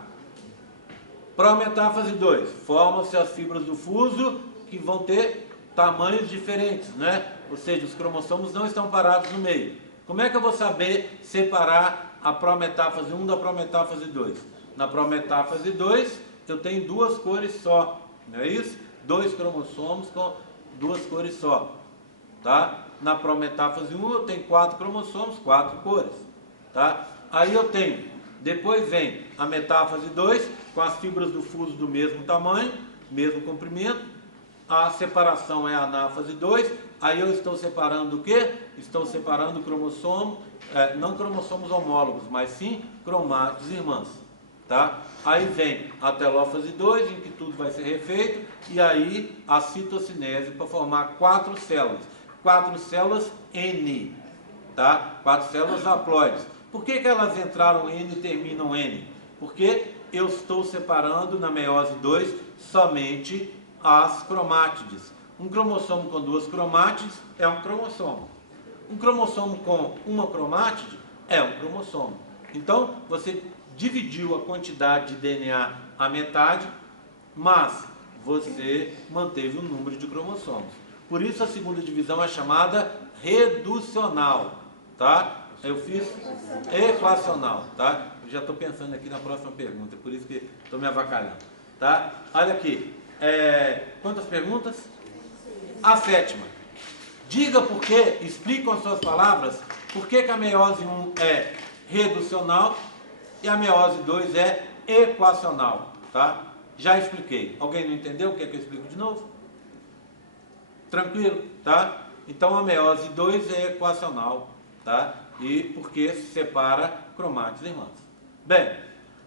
Prometáfase 2, formam-se as fibras do fuso que vão ter tamanhos diferentes, né? Ou seja, os cromossomos não estão parados no meio. Como é que eu vou saber separar a prometáfase 1 da prometáfase 2? Na prometáfase 2, eu tenho 2 cores só, não é isso? 2 cromossomos com 2 cores só, tá? Na prometáfase 1 eu tenho 4 cromossomos, 4 cores, tá? Aí eu tenho, depois vem a metáfase 2, com as fibras do fuso do mesmo tamanho, mesmo comprimento, a separação é a anáfase 2, aí eu estou separando o quê? Estou separando cromossomo, não cromossomos homólogos, mas sim cromátides irmãs. Tá? Aí vem a telófase 2, em que tudo vai ser refeito, e aí a citocinese para formar 4 células. 4 células N, tá? 4 células haploides. Por que elas entraram N e terminam N? Porque eu estou separando na meiose 2 somente as cromátides. Um cromossomo com 2 cromátides é um cromossomo. Um cromossomo com uma cromátide é um cromossomo. Então, você dividiu a quantidade de DNA à metade, mas você manteve o número de cromossomos. Por isso a segunda divisão é chamada reducional, tá? Eu fiz equacional, tá? Eu já estou pensando aqui na próxima pergunta, por isso que estou me avacalhando, tá? Olha aqui, quantas perguntas? A 7ª. Diga por quê, explique com as suas palavras, por que a meiose 1 é reducional e a meiose 2 é equacional, tá? Já expliquei. Alguém não entendeu? Quer que eu explique de novo? Tranquilo, tá? Então a meiose 2 é equacional, tá? E porque se separa cromátides irmãs. Bem,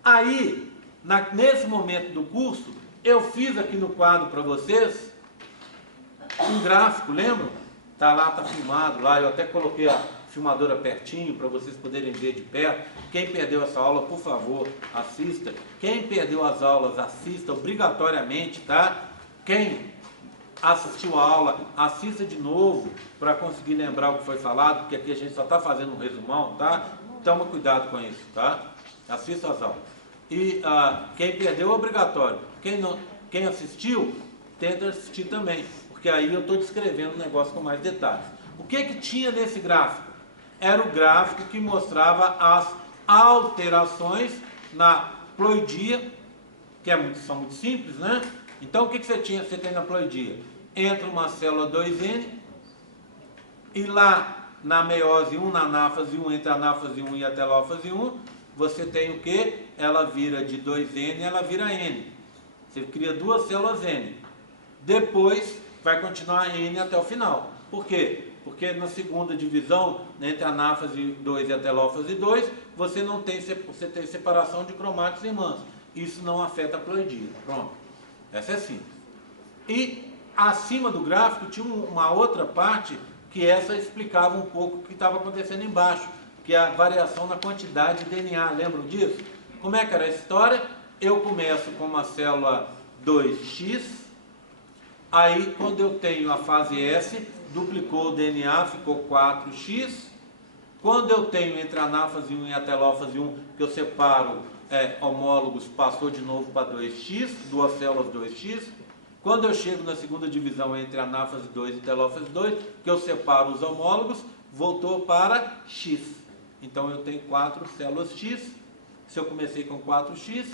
aí, nesse momento do curso, eu fiz aqui no quadro para vocês um gráfico, lembram? Tá lá, tá filmado lá, eu até coloquei a filmadora pertinho para vocês poderem ver de perto. Quem perdeu essa aula, por favor, assista. Quem perdeu as aulas, assista obrigatoriamente, tá? Quem assistiu a aula, assista de novo para conseguir lembrar o que foi falado, porque aqui a gente só está fazendo um resumão, tá? Toma cuidado com isso, tá? Assista as aulas. E quem perdeu é obrigatório. Quem assistiu, tenta assistir também, porque aí eu estou descrevendo o negócio com mais detalhes. O que tinha nesse gráfico? Era o gráfico que mostrava as alterações na ploidia, que são muito simples, né? Então, o que você tem na ploidia? Entra uma célula 2N e lá na meiose 1, na anáfase 1, entre a anáfase 1 e a telófase 1, você tem o quê? Ela vira de 2N, ela vira N. Você cria duas células N. Depois vai continuar N até o final. Por quê? Porque na segunda divisão, entre a anáfase 2 e a telófase 2, você tem separação de cromátidos irmãs. Isso não afeta a ploidia. Pronto. Essa é simples. E acima do gráfico tinha uma outra parte que essa explicava um pouco o que estava acontecendo embaixo, que é a variação na quantidade de DNA. Lembram disso? Como é que era a história? Eu começo com uma célula 2X, aí quando eu tenho a fase S, duplicou o DNA, ficou 4X. Quando eu tenho entre a anáfase 1 e a telófase 1, que eu separo homólogos, passou de novo para 2X, duas células 2X. Quando eu chego na segunda divisão entre anáfase 2 e telófase 2, que eu separo os homólogos, voltou para X. Então eu tenho 4 células X. Se eu comecei com 4X,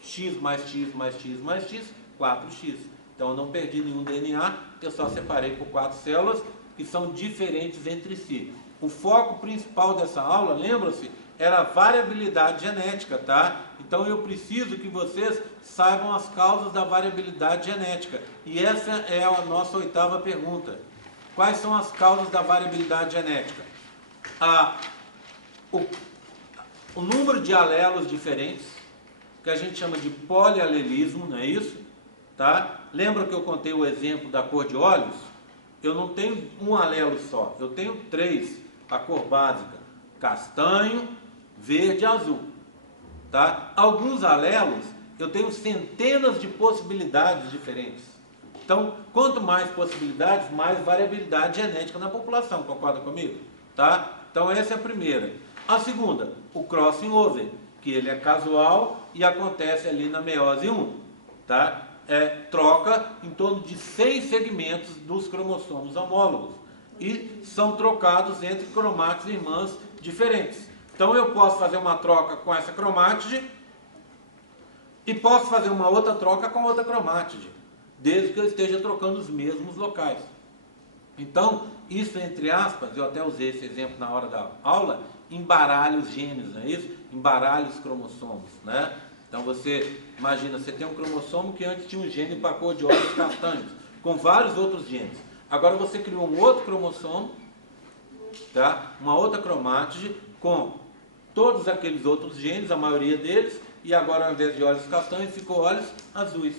X mais X mais X mais X, 4X. Então eu não perdi nenhum DNA, eu só separei por 4 células que são diferentes entre si. O foco principal dessa aula, lembra-se, era a variabilidade genética, tá? Então eu preciso que vocês saibam as causas da variabilidade genética. E essa é a nossa 8ª pergunta. Quais são as causas da variabilidade genética? O número de alelos diferentes, que a gente chama de polialelismo, não é isso? Tá? Lembra que eu contei o exemplo da cor de olhos? Eu não tenho um alelo só, eu tenho 3, a cor básica: castanho, verde e azul. Tá? Alguns alelos, eu tenho centenas de possibilidades diferentes. Então, quanto mais possibilidades, mais variabilidade genética na população. Concorda comigo? Tá? Então, essa é a primeira. A segunda, o crossing over, que ele é casual e acontece ali na meiose 1. Tá? Troca em torno de 6 segmentos dos cromossomos homólogos. E são trocados entre cromátides irmãs diferentes. Então eu posso fazer uma troca com essa cromátide e posso fazer uma outra troca com outra cromátide, desde que eu esteja trocando os mesmos locais. Então, isso entre aspas, eu até usei esse exemplo na hora da aula, embaralha os genes, não é isso? Embaralha os cromossomos, né? Então você imagina, você tem um cromossomo que antes tinha um gene para cor de olhos castanhos, com vários outros genes. Agora você criou um outro cromossomo, tá? Uma outra cromátide com todos aqueles outros genes, a maioria deles, e agora ao invés de olhos castanhos, ficou olhos azuis.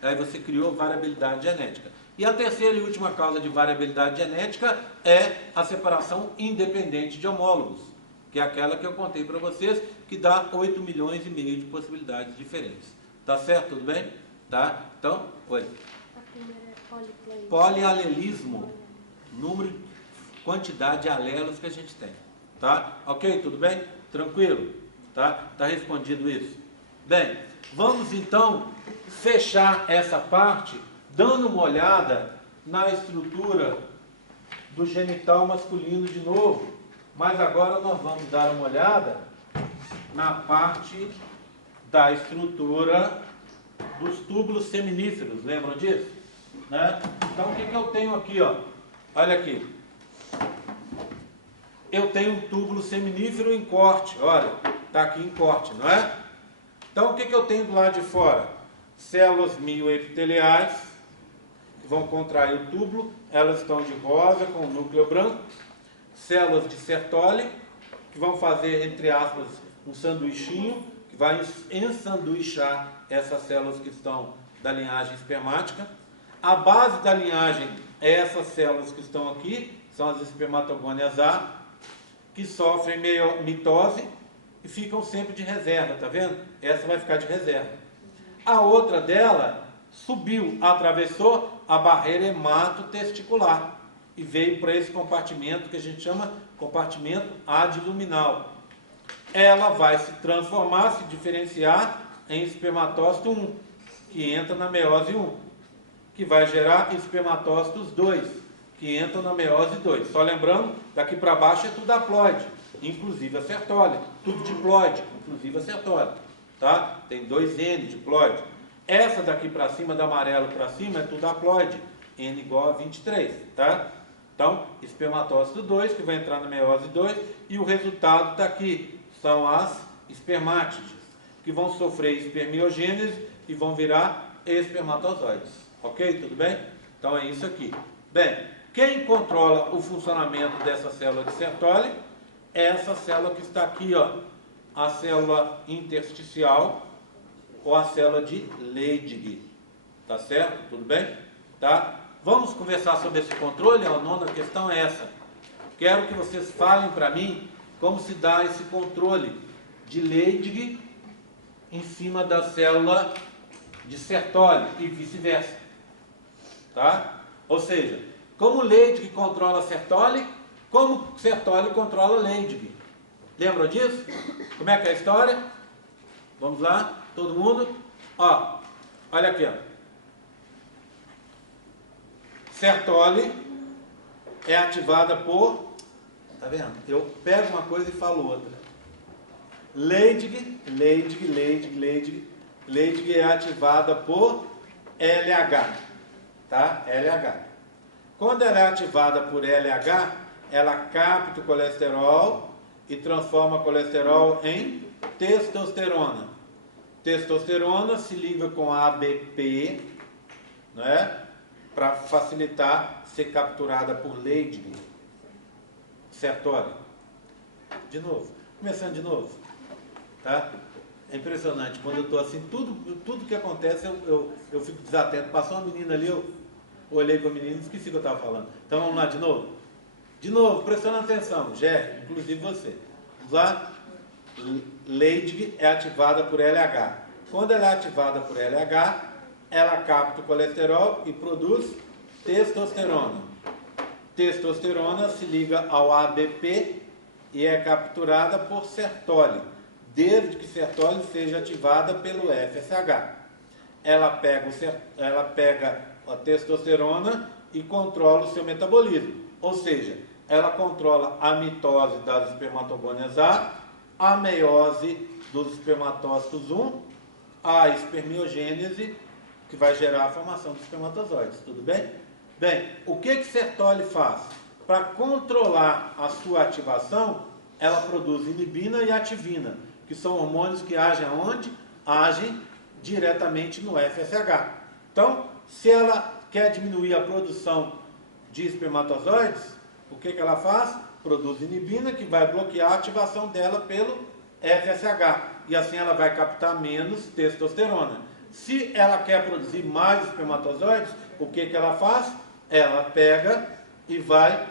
Aí você criou variabilidade genética. E a terceira e última causa de variabilidade genética é a separação independente de homólogos, que é aquela que eu contei para vocês, que dá 8,5 milhões de possibilidades diferentes. Tá certo? Tudo bem? Tá? Então, oi. A primeira é poliplay. Polialelismo. Número, quantidade de alelos que a gente tem. Tá? Ok? Tudo bem? Tranquilo? Tá? Tá respondido isso? Bem, vamos então fechar essa parte dando uma olhada na estrutura do genital masculino de novo. Mas agora nós vamos dar uma olhada na parte da estrutura dos túbulos seminíferos. Lembram disso? Né? Então o que eu tenho aqui? Ó? Olha aqui. Eu tenho um túbulo seminífero em corte. Olha, está aqui em corte, não é? Então o que eu tenho do lado de fora? Células mioepiteliais que vão contrair o túbulo. Elas estão de rosa com o núcleo branco. Células de Sertoli, que vão fazer, entre aspas, um sanduichinho, que vai ensanduichar essas células que estão da linhagem espermática. A base da linhagem é essas células que estão aqui, são as espermatogônias A, que sofrem mitose e ficam sempre de reserva, tá vendo? Essa vai ficar de reserva. A outra dela subiu, atravessou a barreira hematotesticular e veio para esse compartimento que a gente chama compartimento adluminal. Ela vai se transformar, se diferenciar em espermatócito 1, que entra na meiose 1, que vai gerar espermatócitos 2, que entram na meiose 2. Só lembrando, daqui para baixo é tudo haploide, inclusive a Sertoli. Tudo diploide, inclusive a Sertoli. Tá? Tem 2N diploide. Essa daqui para cima, da amarelo para cima, é tudo haploide. N igual a 23. Tá? Então, espermatócito 2, que vai entrar na meiose 2, e o resultado está aqui. São as espermátides, que vão sofrer espermiogênese e vão virar espermatozoides. Ok? Tudo bem? Então é isso aqui. Bem, quem controla o funcionamento dessa célula de Sertoli é essa célula que está aqui, ó, a célula intersticial ou a célula de Leydig. Tá certo? Tudo bem? Tá? Vamos conversar sobre esse controle? A nona questão é essa. Quero que vocês falem para mim como se dá esse controle de Leydig em cima da célula de Sertoli e vice-versa. Tá? Ou seja, como Leydig controla Sertoli, como Sertoli controla Leydig. Lembram disso? Como é que é a história? Vamos lá, todo mundo? Ó, olha aqui, ó. Sertoli é ativada por... Tá vendo? Eu pego uma coisa e falo outra. Leydig é ativada por LH. Tá? LH. Quando ela é ativada por LH, ela capta o colesterol e transforma o colesterol em testosterona. Testosterona se liga com ABP, não é? Para facilitar ser capturada por Leydig. Sertoli. De novo. Começando de novo. Tá? É impressionante. Quando eu estou assim, tudo que acontece eu fico desatento. Passou uma menina ali, eu olhei para a menina e esqueci o que eu estava falando. Então vamos lá de novo? De novo, prestando atenção. Gé, inclusive você. Vamos lá? Leydig é ativada por LH. Quando ela é ativada por LH, ela capta o colesterol e produz testosterona. Testosterona se liga ao ABP e é capturada por Sertoli, desde que Sertoli seja ativada pelo FSH. Ela pega a testosterona e controla o seu metabolismo. Ou seja, ela controla a mitose das espermatogônias a meiose dos espermatócitos 1, a espermiogênese, que vai gerar a formação dos espermatozoides. Tudo bem? Bem, o que Sertoli faz? Para controlar a sua ativação, ela produz inibina e ativina, que são hormônios que agem aonde? Agem diretamente no FSH. Então, se ela quer diminuir a produção de espermatozoides, o que ela faz? Produz inibina, que vai bloquear a ativação dela pelo FSH. E assim ela vai captar menos testosterona. Se ela quer produzir mais espermatozoides, o que ela faz? Ela pega e vai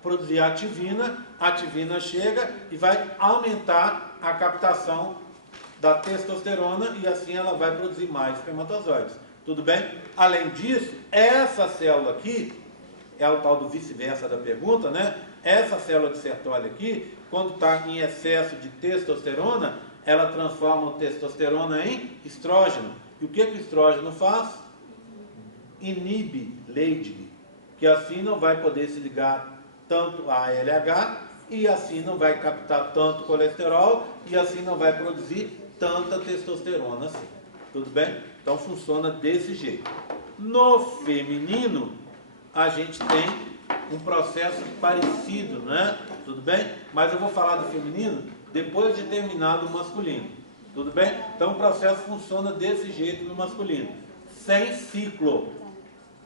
produzir a ativina chega e vai aumentar a captação da testosterona e assim ela vai produzir mais espermatozoides. Tudo bem? Além disso, essa célula aqui, é o tal do vice-versa da pergunta, né? Essa célula de Sertoli aqui, quando está em excesso de testosterona, ela transforma o testosterona em estrógeno. E o que o estrógeno faz? Inibe Leydig, que assim não vai poder se ligar tanto a LH, e assim não vai captar tanto colesterol, e assim não vai produzir tanta testosterona assim. Tudo bem? Então funciona desse jeito. No feminino, a gente tem um processo parecido, né? Tudo bem? Mas eu vou falar do feminino depois de terminado o masculino. Tudo bem? Então o processo funciona desse jeito no masculino. Sem ciclo.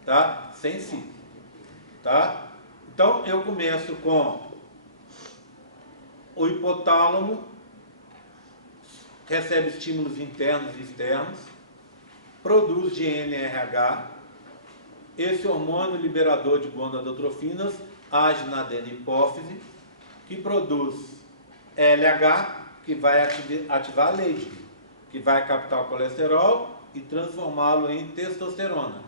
Tá? Sem ciclo. Tá? Então eu começo com o hipotálamo, recebe estímulos internos e externos, produz GnRH, esse hormônio liberador de gonadotrofinas age na adenipófise, que produz LH, que vai ativar a Leydig, que vai captar o colesterol e transformá-lo em testosterona.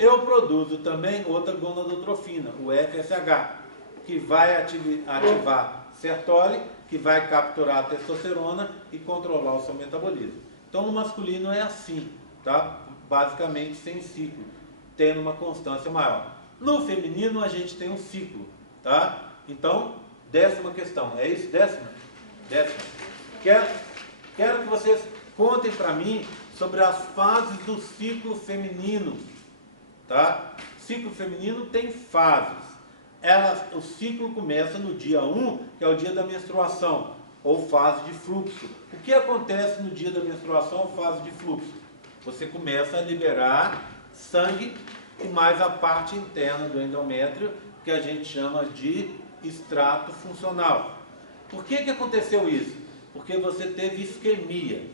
Eu produzo também outra gonadotrofina, o FSH, que vai ativar Sertoli, que vai capturar a testosterona e controlar o seu metabolismo. Então, no masculino é assim, tá? Basicamente sem ciclo, tendo uma constância maior. No feminino, a gente tem um ciclo, tá? Então, 10ª questão, é isso? 10ª? Quero que vocês contem para mim sobre as fases do ciclo feminino, tá? Ciclo feminino tem fases. o ciclo começa no dia 1, que é o dia da menstruação, ou fase de fluxo. O que acontece no dia da menstruação ou fase de fluxo? Você começa a liberar sangue e mais a parte interna do endométrio, que a gente chama de extrato funcional. Por que aconteceu isso? Porque você teve isquemia.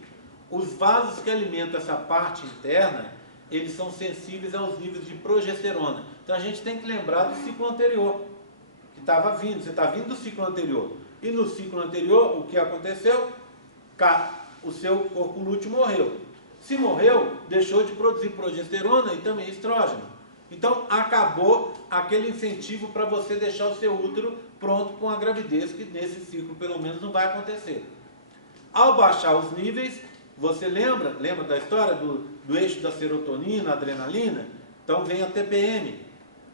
Os vasos que alimentam essa parte interna, eles são sensíveis aos níveis de progesterona. Então a gente tem que lembrar do ciclo anterior, que estava vindo. Você está vindo do ciclo anterior. E no ciclo anterior, o que aconteceu? O seu corpo lúteo morreu. Se morreu, deixou de produzir progesterona e também estrógeno. Então acabou aquele incentivo para você deixar o seu útero pronto para uma gravidez, que nesse ciclo pelo menos não vai acontecer. Ao baixar os níveis, você lembra da história do eixo da serotonina, adrenalina? Então vem a TPM,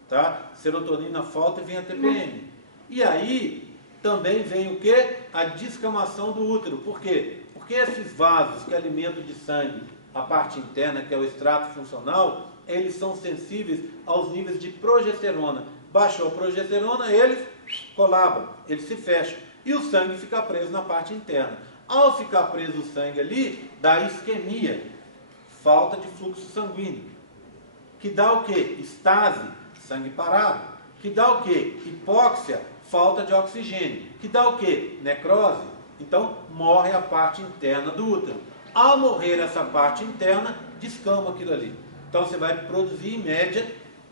tá? Serotonina falta e vem a TPM. E aí também vem o que? A descamação do útero. Por quê? Porque esses vasos que alimentam de sangue a parte interna, que é o extrato funcional, eles são sensíveis aos níveis de progesterona. Baixou a progesterona, eles colabam, eles se fecham. E o sangue fica preso na parte interna. Ao ficar preso o sangue ali, dá isquemia, falta de fluxo sanguíneo. Que dá o quê? Estase, sangue parado. Que dá o quê? Hipóxia, falta de oxigênio. Que dá o quê? Necrose. Então, morre a parte interna do útero. Ao morrer essa parte interna, descama aquilo ali. Então, você vai produzir, em média,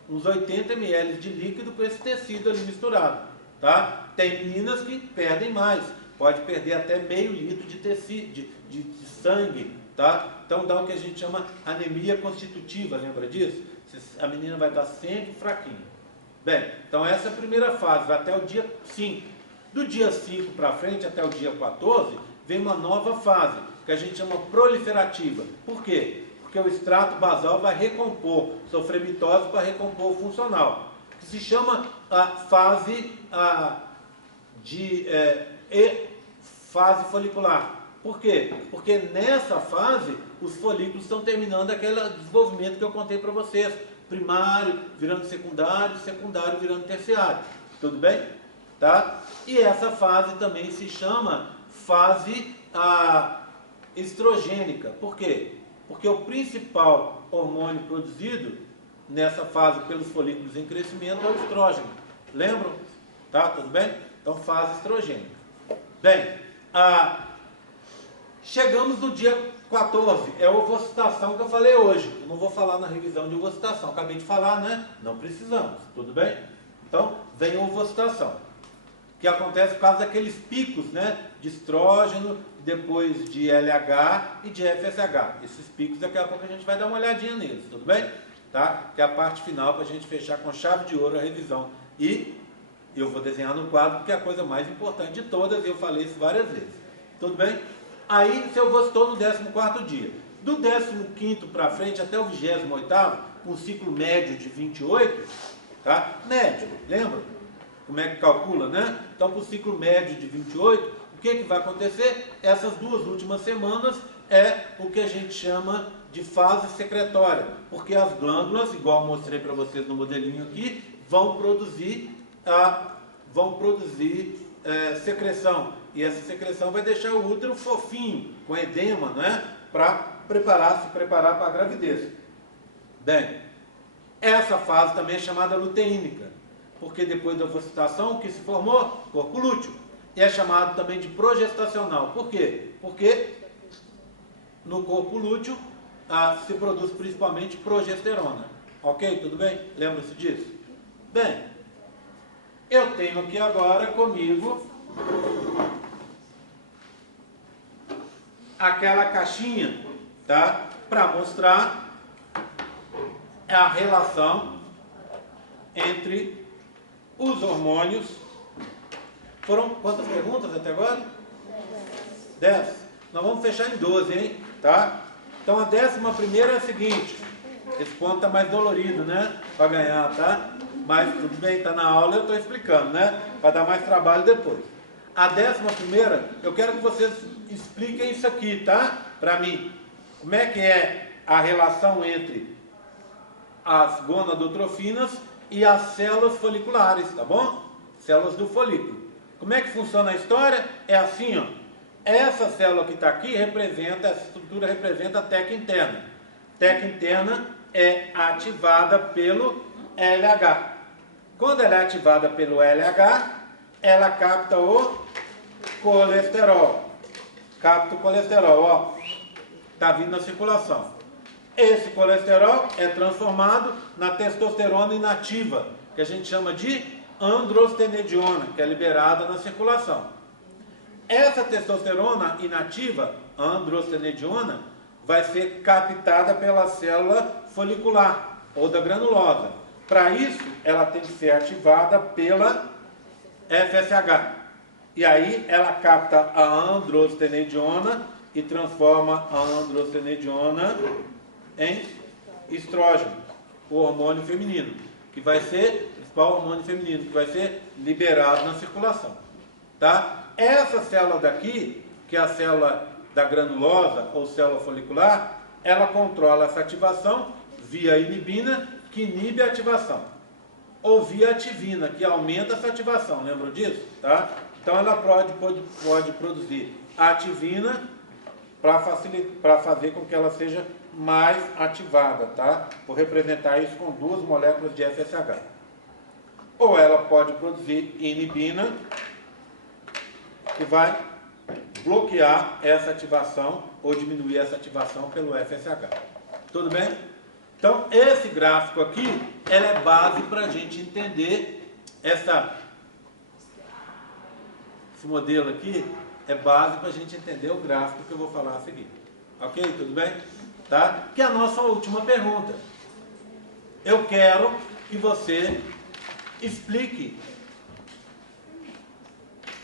uns 80 ml de líquido com esse tecido ali misturado. Tá? Tem meninas que perdem mais. Pode perder até meio litro de tecido, de sangue, tá? Então dá o que a gente chama anemia constitutiva, lembra disso? A menina vai estar sempre fraquinha. Bem, então essa é a primeira fase, vai até o dia 5. Do dia 5 para frente, até o dia 14, vem uma nova fase, que a gente chama proliferativa. Por quê? Porque o extrato basal vai recompor, sofrer mitose para recompor o funcional, que se chama a fase fase folicular. Por quê? Porque nessa fase os folículos estão terminando aquele desenvolvimento que eu contei para vocês. Primário virando secundário, secundário virando terciário. Tudo bem? Tá? E essa fase também se chama fase estrogênica. Por quê? Porque o principal hormônio produzido nessa fase pelos folículos em crescimento é o estrógeno. Lembram? Tá? Tudo bem? Então, fase estrogênica. Bem, chegamos no dia 14, é a ovocitação que eu falei hoje. Eu não vou falar na revisão de ovocitação, acabei de falar, né? Não precisamos, tudo bem? Então, vem a ovocitação, que acontece por causa daqueles picos, né? De estrógeno, depois de LH e de FSH. Esses picos, daqui a pouco a gente vai dar uma olhadinha neles, tudo bem? Tá? Que é a parte final para a gente fechar com chave de ouro a revisão. E eu vou desenhar no quadro, porque é a coisa mais importante de todas, e eu falei isso várias vezes. Tudo bem? Aí, se eu visitou no 14º dia. Do 15º para frente, até o 28º, com um ciclo médio de 28, tá? Médio, lembra? Como é que calcula, né? Então, para o ciclo médio de 28, o que vai acontecer? Essas duas últimas semanas é o que a gente chama de fase secretória, porque as glândulas, igual eu mostrei para vocês no modelinho aqui, vão produzir secreção. E essa secreção vai deixar o útero fofinho, com edema, né? Para se preparar para a gravidez. Bem, essa fase também é chamada luteínica, porque depois da ovocitação, o que se formou? Corpo lúteo. E é chamado também de progestacional. Por quê? Porque no corpo lúteo se produz principalmente progesterona. Ok? Tudo bem? Lembra-se disso? Bem, eu tenho aqui agora comigo aquela caixinha, tá? Para mostrar a relação entre os hormônios. Foram quantas perguntas até agora? 10. Nós vamos fechar em 12, hein? Tá? Então a 11ª é a seguinte. Esse ponto está mais dolorido, né? Para ganhar, tá? Mas tudo bem, está na aula, eu estou explicando, né? Para dar mais trabalho depois. A 11ª, eu quero que vocês expliquem isso aqui, tá? Para mim. Como é que é a relação entre as gonadotrofinas e as células foliculares, tá bom? Células do folículo. Como é que funciona a história? É assim, ó. Essa célula que está aqui representa, essa estrutura representa a teca interna. Teca interna é ativada pelo LH. Quando ela é ativada pelo LH, ela capta o colesterol. Capta o colesterol, ó. Está vindo na circulação. Esse colesterol é transformado na testosterona inativa, que a gente chama de androstenediona, que é liberada na circulação. Essa testosterona inativa, androstenediona, vai ser captada pela célula folicular ou da granulosa. Para isso, ela tem que ser ativada pela FSH. E aí, ela capta a androstenediona e transforma a androstenediona em estrógeno, o hormônio feminino, que vai ser o principal hormônio feminino, que vai ser liberado na circulação. Tá? Essa célula daqui, que é a célula da granulosa ou célula folicular, ela controla essa ativação via inibina, que inibe a ativação, ou via ativina, que aumenta essa ativação. Lembram disso? Tá? Então ela pode produzir ativina para fazer com que ela seja mais ativada, tá? Vou representar isso com 2 moléculas de FSH. Ou ela pode produzir inibina, que vai bloquear essa ativação ou diminuir essa ativação pelo FSH. Tudo bem? Então, esse gráfico aqui, ela é base para a gente entender esse modelo aqui, é base para a gente entender o gráfico que eu vou falar a seguir. Ok? Tudo bem? Tá? Que é a nossa última pergunta. Eu quero que você explique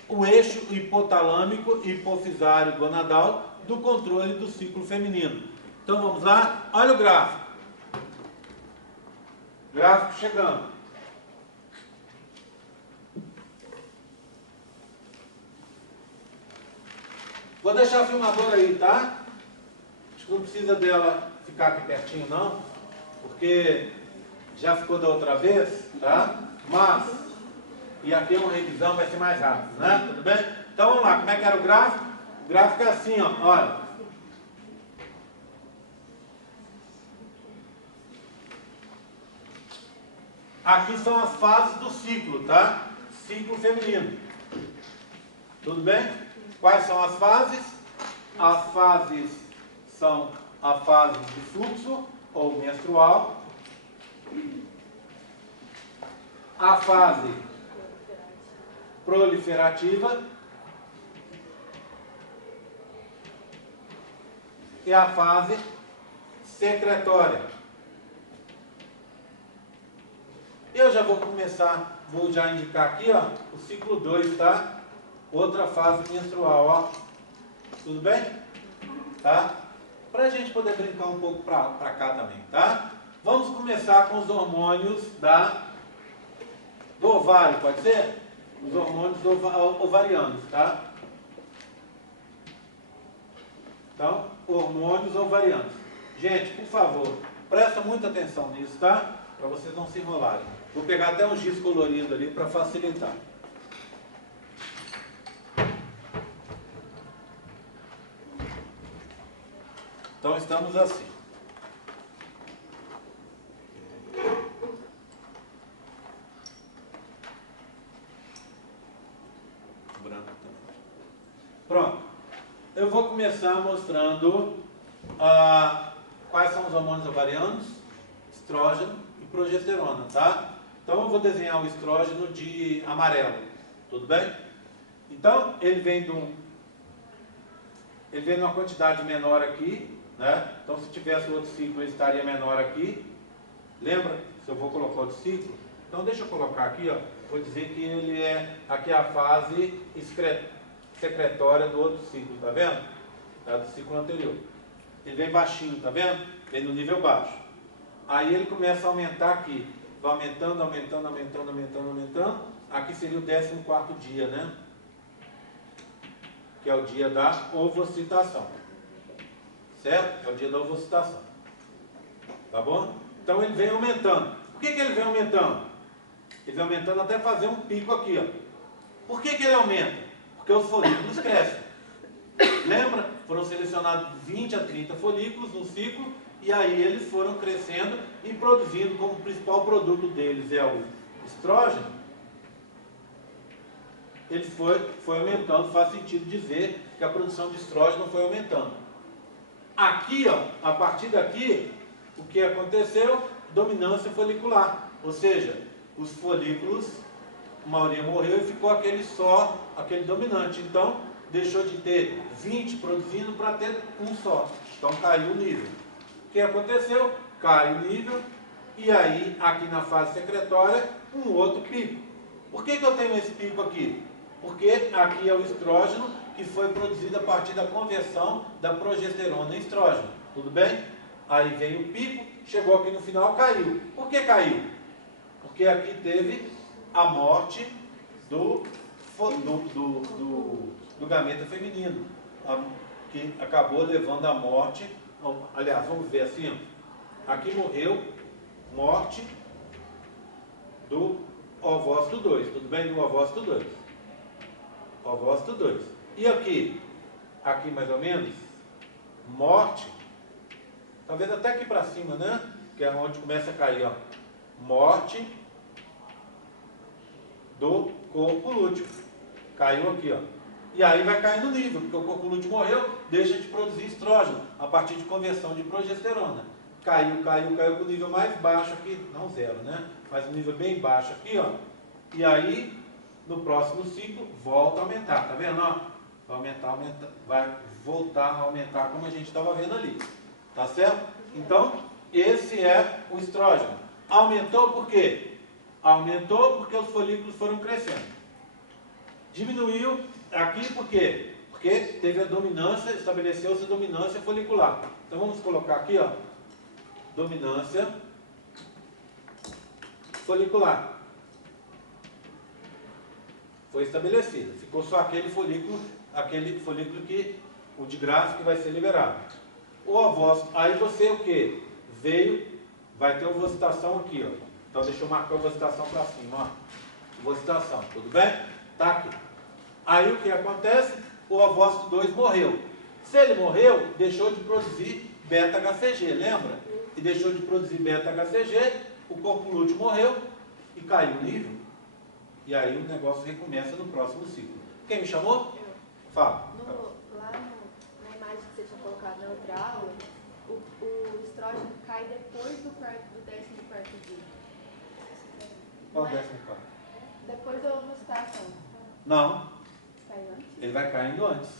o eixo hipotalâmico e hipofisário gonadal do controle do ciclo feminino. Então vamos lá? Olha o gráfico. Gráfico chegando. Vou deixar a filmadora aí, tá? Acho que não precisa dela ficar aqui pertinho, não, porque já ficou da outra vez, tá? Mas, e aqui é uma revisão, vai ser mais rápido, né? Tudo bem? Então vamos lá, como é que era o gráfico? O gráfico é assim, ó, olha. Aqui são as fases do ciclo, tá? Ciclo feminino. Tudo bem? Quais são as fases? As fases são a fase de fluxo ou menstrual, a fase proliferativa e a fase secretória. Eu já vou começar, vou já indicar aqui, ó, o ciclo 2, tá? Outra fase menstrual, ó. Tudo bem? Tá? Pra gente poder brincar um pouco pra cá também, tá? Vamos começar com os hormônios do ovário, pode ser? Os hormônios ovarianos, tá? Então, hormônios ovarianos. Gente, por favor, presta muita atenção nisso, tá? Para vocês não se enrolarem. Vou pegar até um giz colorido ali para facilitar. Então, estamos assim. Branco também. Pronto. Eu vou começar mostrando quais são os hormônios ovarianos, estrógeno e progesterona, tá? Então, eu vou desenhar o estrógeno de amarelo. Tudo bem? Então, ele vem numa quantidade menor aqui, né? Então, se tivesse outro ciclo, ele estaria menor aqui. Lembra? Se eu vou colocar outro ciclo. Então, deixa eu colocar aqui, ó. Vou dizer que ele é aqui a fase secretória do outro ciclo, tá vendo? Tá, do ciclo anterior. Ele vem baixinho, tá vendo? Vem no nível baixo. Aí ele começa a aumentar aqui. Vai aumentando, aumentando, aumentando, aumentando, aumentando. Aqui seria o 14º dia, né? Que é o dia da ovocitação. Certo? É o dia da ovocitação. Tá bom? Então ele vem aumentando. Por que ele vem aumentando? Ele vai aumentando até fazer um pico aqui, ó. Por que que ele aumenta? Porque os folículos crescem. Lembra? Foram selecionados 20 a 30 folículos no ciclo, e aí eles foram crescendo e produzindo, como o principal produto deles é o estrógeno, ele foi aumentando. Faz sentido dizer que a produção de estrógeno foi aumentando. Aqui, ó, a partir daqui, o que aconteceu? Dominância folicular, ou seja, os folículos, a maioria morreu e ficou aquele dominante. Então, deixou de ter 20 produzindo para ter um só. Então, caiu o nível. O que aconteceu? Cai o nível, e aí, aqui na fase secretória, um outro pico. Por que que eu tenho esse pico aqui? Porque aqui é o estrógeno que foi produzido a partir da conversão da progesterona em estrógeno. Tudo bem? Aí vem o pico, chegou aqui no final, caiu. Por que caiu? Porque aqui teve a morte do gameta feminino, que acabou levando à morte. Aliás, vamos ver assim, ó. Aqui morreu, morte do ovócito 2, tudo bem? Do ovócito 2. Ovócito 2. E aqui? Aqui mais ou menos, morte, talvez até aqui para cima, né? Que é onde começa a cair, ó. Morte do corpo lúteo. Caiu aqui, ó. E aí vai cair no nível, porque o corpo lúteo morreu, deixa de produzir estrógeno a partir de conversão de progesterona. Caiu com o nível mais baixo aqui, não zero, né? Mas um nível bem baixo aqui, ó. E aí, no próximo ciclo, volta a aumentar, tá vendo, ó? Vai aumentar, vai voltar a aumentar como a gente estava vendo ali. Tá certo? Então, esse é o estrógeno. Aumentou por quê? Aumentou porque os folículos foram crescendo. Diminuiu aqui por quê? Porque teve a dominância, estabeleceu-se a dominância folicular. Então vamos colocar aqui, ó, dominância folicular. Foi estabelecida. Ficou só aquele folículo que, o de Graff, que vai ser liberado. O ovócito, aí você o quê? Vai ter ovocitação aqui, ó. Então deixa eu marcar a ovocitação para cima, ó. Ovocitação, tudo bem? Tá aqui. Aí o que acontece? O ovócito 2 morreu. Se ele morreu, deixou de produzir beta-HCG, lembra? E deixou de produzir beta-HCG, o corpo lúteo morreu e caiu o nível. E aí o negócio recomeça no próximo ciclo. Quem me chamou? Fala. Na imagem que você tinha colocado na outra aula, o estrógeno cai depois do 14º dia. Qual Não é? 14º? Depois da ovulação. Não, Cai antes? ele vai caindo antes.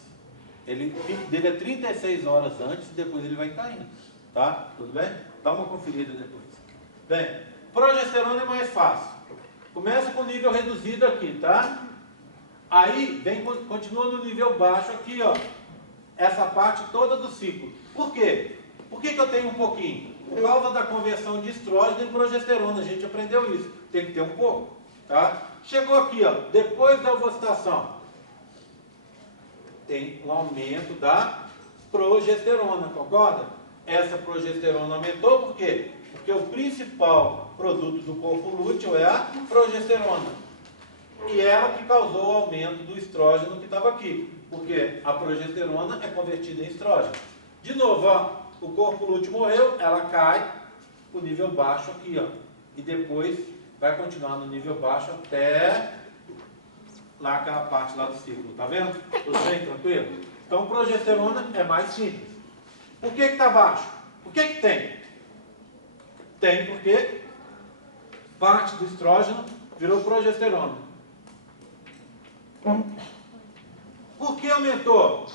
Ele dele é 36 horas antes e depois ele vai caindo. Tá? Tudo bem? Dá uma conferida depois. Bem, progesterona é mais fácil. Começa com nível reduzido aqui, tá? Aí continua no nível baixo aqui, ó. Essa parte toda do ciclo. Por quê? Por que eu tenho um pouquinho? Por causa da conversão de estrógeno em progesterona. A gente aprendeu isso. Tem que ter um pouco, tá? Chegou aqui, ó. Depois da ovocitação, tem um aumento da progesterona, concorda? Essa progesterona aumentou por quê? Porque o principal produto do corpo lúteo é a progesterona. E ela que causou o aumento do estrógeno que estava aqui. Porque a progesterona é convertida em estrógeno. De novo, ó, o corpo lúteo morreu, ela cai o nível baixo aqui, ó. E depois vai continuar no nível baixo até lá aquela parte lá do ciclo. Tá vendo? Tudo bem? Tranquilo? Então, progesterona é mais simples. Por que está baixo? Por que tem? Tem porque parte do estrógeno virou progesterona. Por que aumentou?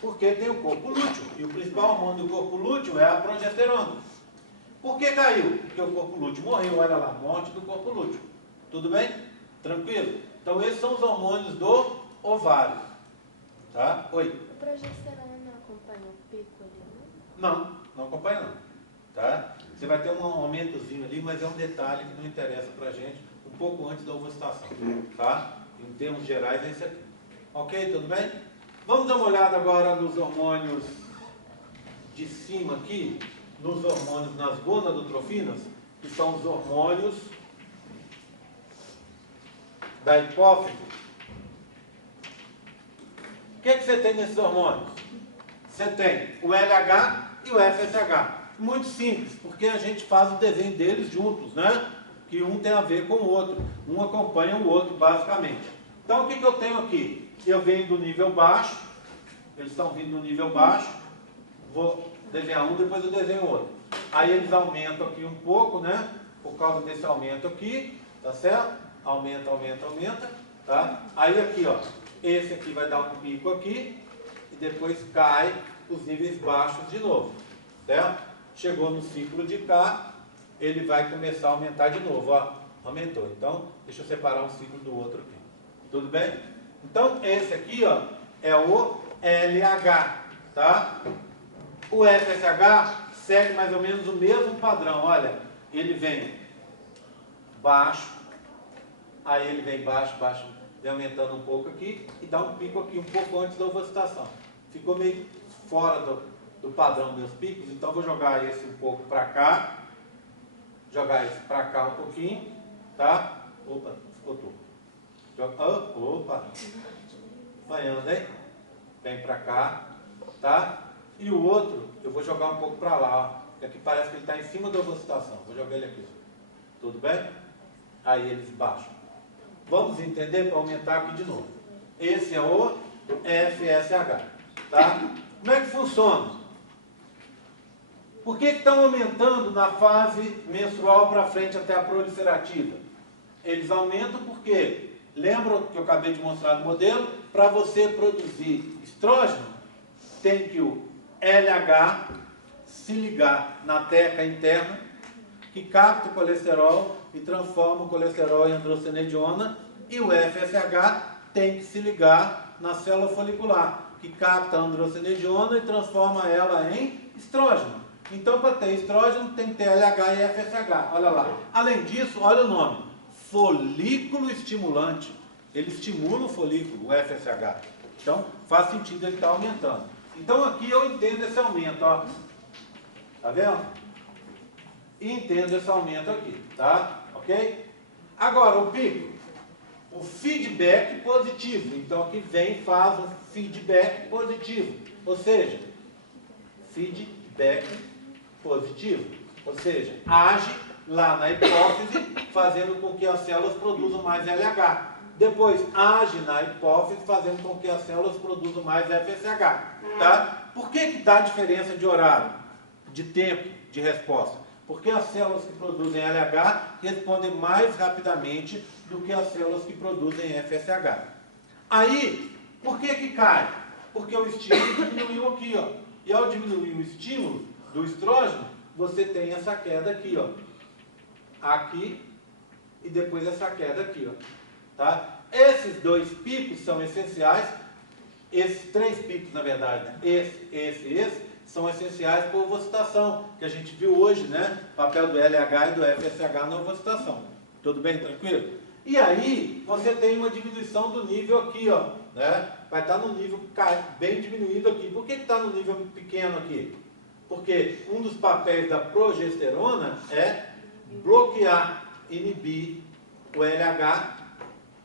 Porque tem o corpo lúteo. E o principal hormônio do corpo lúteo é a progesterona. Por que caiu? Porque o corpo lúteo morreu. Olha lá, morte do corpo lúteo. Tudo bem? Tranquilo? Então esses são os hormônios do ovário. Tá? Oi? A progesterona não acompanha o pico ali, Não, não acompanha não. Tá? Você vai ter um aumentozinho ali, mas é um detalhe que não interessa pra gente, um pouco antes da ovocitação. Tá? Em termos gerais é esse aqui. Ok? Tudo bem? Vamos dar uma olhada agora nos hormônios de cima aqui, nos hormônios nas gonadotrofinas, que são os hormônios da hipófise, o que você tem nesses hormônios? Você tem o LH e o FSH. Muito simples, porque a gente faz o desenho deles juntos, né? Que um tem a ver com o outro, um acompanha o outro, basicamente. Então, o que eu tenho aqui? Eu venho do nível baixo, eles estão vindo do nível baixo, vou desenhar um, depois eu desenho outro. Aí eles aumentam aqui um pouco, né? Por causa desse aumento aqui, tá certo? Aumenta, aumenta, aumenta, tá? Aí aqui, ó, esse aqui vai dar um pico aqui, e depois cai os níveis baixos de novo, certo? Chegou no ciclo de K, ele vai começar a aumentar de novo, ó, aumentou. Então, deixa eu separar um ciclo do outro aqui. Tudo bem? Então, esse aqui, ó, é o LH, tá? O FSH segue mais ou menos o mesmo padrão, olha, ele vem baixo, aí ele vem baixo, baixo, vem aumentando um pouco aqui e dá um pico aqui um pouco antes da ovocitação. Ficou meio fora do padrão meus picos, então vou jogar esse um pouco para cá, jogar esse para cá um pouquinho, tá? Opa, ficou tudo. Opa, banhando, hein? Vem para cá, tá? E o outro, eu vou jogar um pouco para lá, ó, que aqui parece que ele está em cima da ovocitação. Vou jogar ele aqui. Tudo bem? Aí eles baixam. Vamos entender para aumentar aqui de novo. Esse é o FSH, tá? Como é que funciona? Por que estão aumentando na fase menstrual para frente até a proliferativa? Eles aumentam porque, lembram que eu acabei de mostrar no modelo? Para você produzir estrógeno, tem que o LH se ligar na teca interna, que capta o colesterol e transforma o colesterol em androstenediona, e o FSH tem que se ligar na célula folicular, que capta a androstenediona e transforma ela em estrógeno. Então, para ter estrógeno, tem que ter LH e FSH. Olha lá. Além disso, olha o nome. Folículo estimulante. Ele estimula o folículo, o FSH. Então, faz sentido ele estar aumentando. Então, aqui eu entendo esse aumento, ó. Tá vendo? Entendo esse aumento aqui, tá? Ok? Agora, o pico. O feedback positivo. Então, aqui vem e faz um feedback positivo. Ou seja, feedback positivo, ou seja, age lá na hipófise, fazendo com que as células produzam mais LH. Depois, age na hipófise, fazendo com que as células produzam mais FSH. Tá? Por que dá diferença de horário, de tempo de resposta? Porque as células que produzem LH respondem mais rapidamente do que as células que produzem FSH. Aí, por que cai? Porque o estímulo diminuiu aqui, ó. E ao diminuir o estímulo do estrógeno, você tem essa queda aqui, ó. Aqui e depois essa queda aqui, ó. Tá? Esses dois picos são essenciais. Esses três picos, na verdade, né? Esse, são essenciais para a ovocitação, que a gente viu hoje, né? O papel do LH e do FSH na ovocitação. Tudo bem? Tranquilo? E aí, você tem uma diminuição do nível aqui, ó. Né? Vai estar no nível bem diminuído aqui. Por que está no nível pequeno aqui? Porque um dos papéis da progesterona é bloquear, inibir o LH